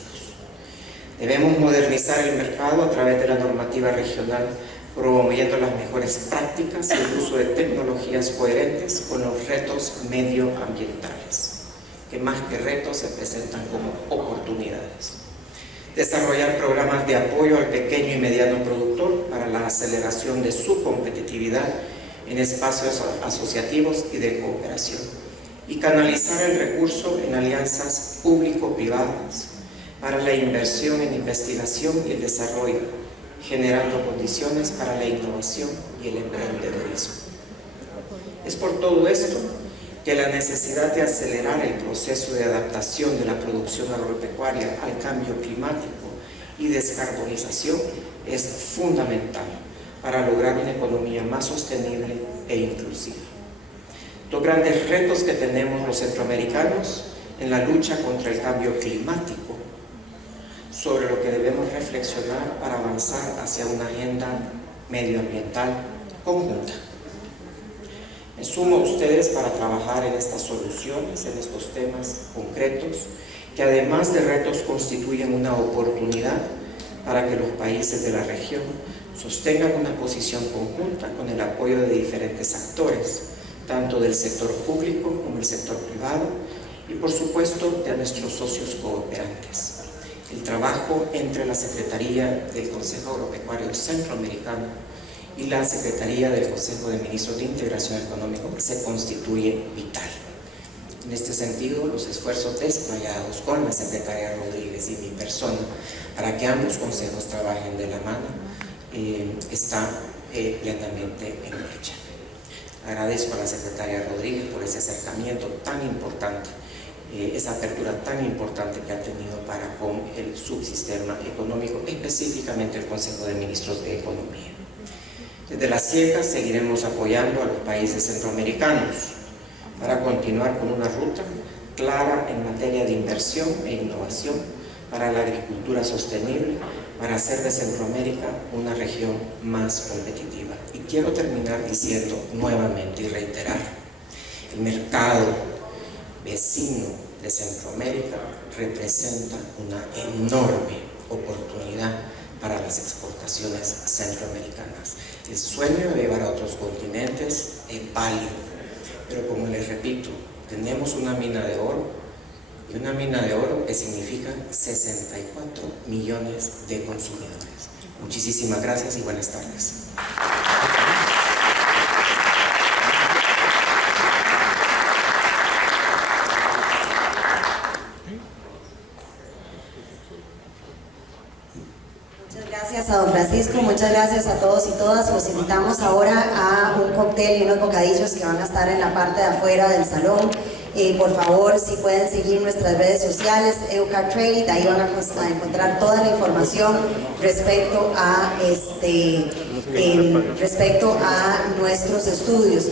Debemos modernizar el mercado a través de la normativa regional, promoviendo las mejores prácticas y el uso de tecnologías coherentes con los retos medioambientales, que más que retos se presentan como oportunidades. Desarrollar programas de apoyo al pequeño y mediano productor para la aceleración de su competitividad en espacios asociativos y de cooperación, y canalizar el recurso en alianzas público-privadas para la inversión en investigación y el desarrollo, generando condiciones para la innovación y el emprendedurismo. Es por todo esto que la necesidad de acelerar el proceso de adaptación de la producción agropecuaria al cambio climático y descarbonización es fundamental para lograr una economía más sostenible e inclusiva. Dos grandes retos que tenemos los centroamericanos en la lucha contra el cambio climático, sobre lo que debemos reflexionar para avanzar hacia una agenda medioambiental conjunta. Me sumo a ustedes para trabajar en estas soluciones, en estos temas concretos, que además de retos constituyen una oportunidad para que los países de la región sostengan una posición conjunta con el apoyo de diferentes actores, tanto del sector público como el sector privado, y por supuesto de nuestros socios cooperantes. El trabajo entre la Secretaría del Consejo Agropecuario Centroamericano y la Secretaría del Consejo de Ministros de Integración Económica se constituye vital. En este sentido, los esfuerzos desplegados con la Secretaria Rodríguez y mi persona para que ambos consejos trabajen de la mano está plenamente en marcha. Agradezco a la Secretaria Rodríguez por ese acercamiento tan importante, esa apertura tan importante que ha tenido para con el subsistema económico, específicamente el Consejo de Ministros de Economía. Desde la CIECA seguiremos apoyando a los países centroamericanos para continuar con una ruta clara en materia de inversión e innovación para la agricultura sostenible, para hacer de Centroamérica una región más competitiva. Y quiero terminar diciendo nuevamente y reiterar, el mercado vecino de Centroamérica representa una enorme oportunidad para las exportaciones centroamericanas. El sueño de llevar a otros continentes es válido, pero como les repito, tenemos una mina de oro, y una mina de oro que significa 64 millones de consumidores. Muchísimas gracias y buenas tardes. Gracias a don Francisco, muchas gracias a todos y todas. Los invitamos ahora a un cóctel y unos bocadillos que van a estar en la parte de afuera del salón. Por favor, si pueden seguir nuestras redes sociales, Euca Trade, ahí van a encontrar toda la información respecto a nuestros estudios.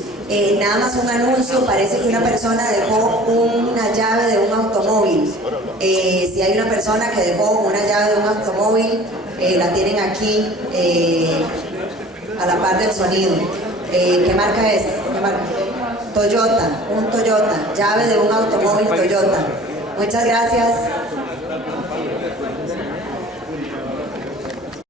Nada más un anuncio, parece que una persona dejó una llave de un automóvil. Si hay una persona que dejó una llave de un automóvil, la tienen aquí a la par del sonido. ¿Qué marca es? ¿Qué marca? Toyota, un Toyota, llave de un automóvil Toyota. Muchas gracias.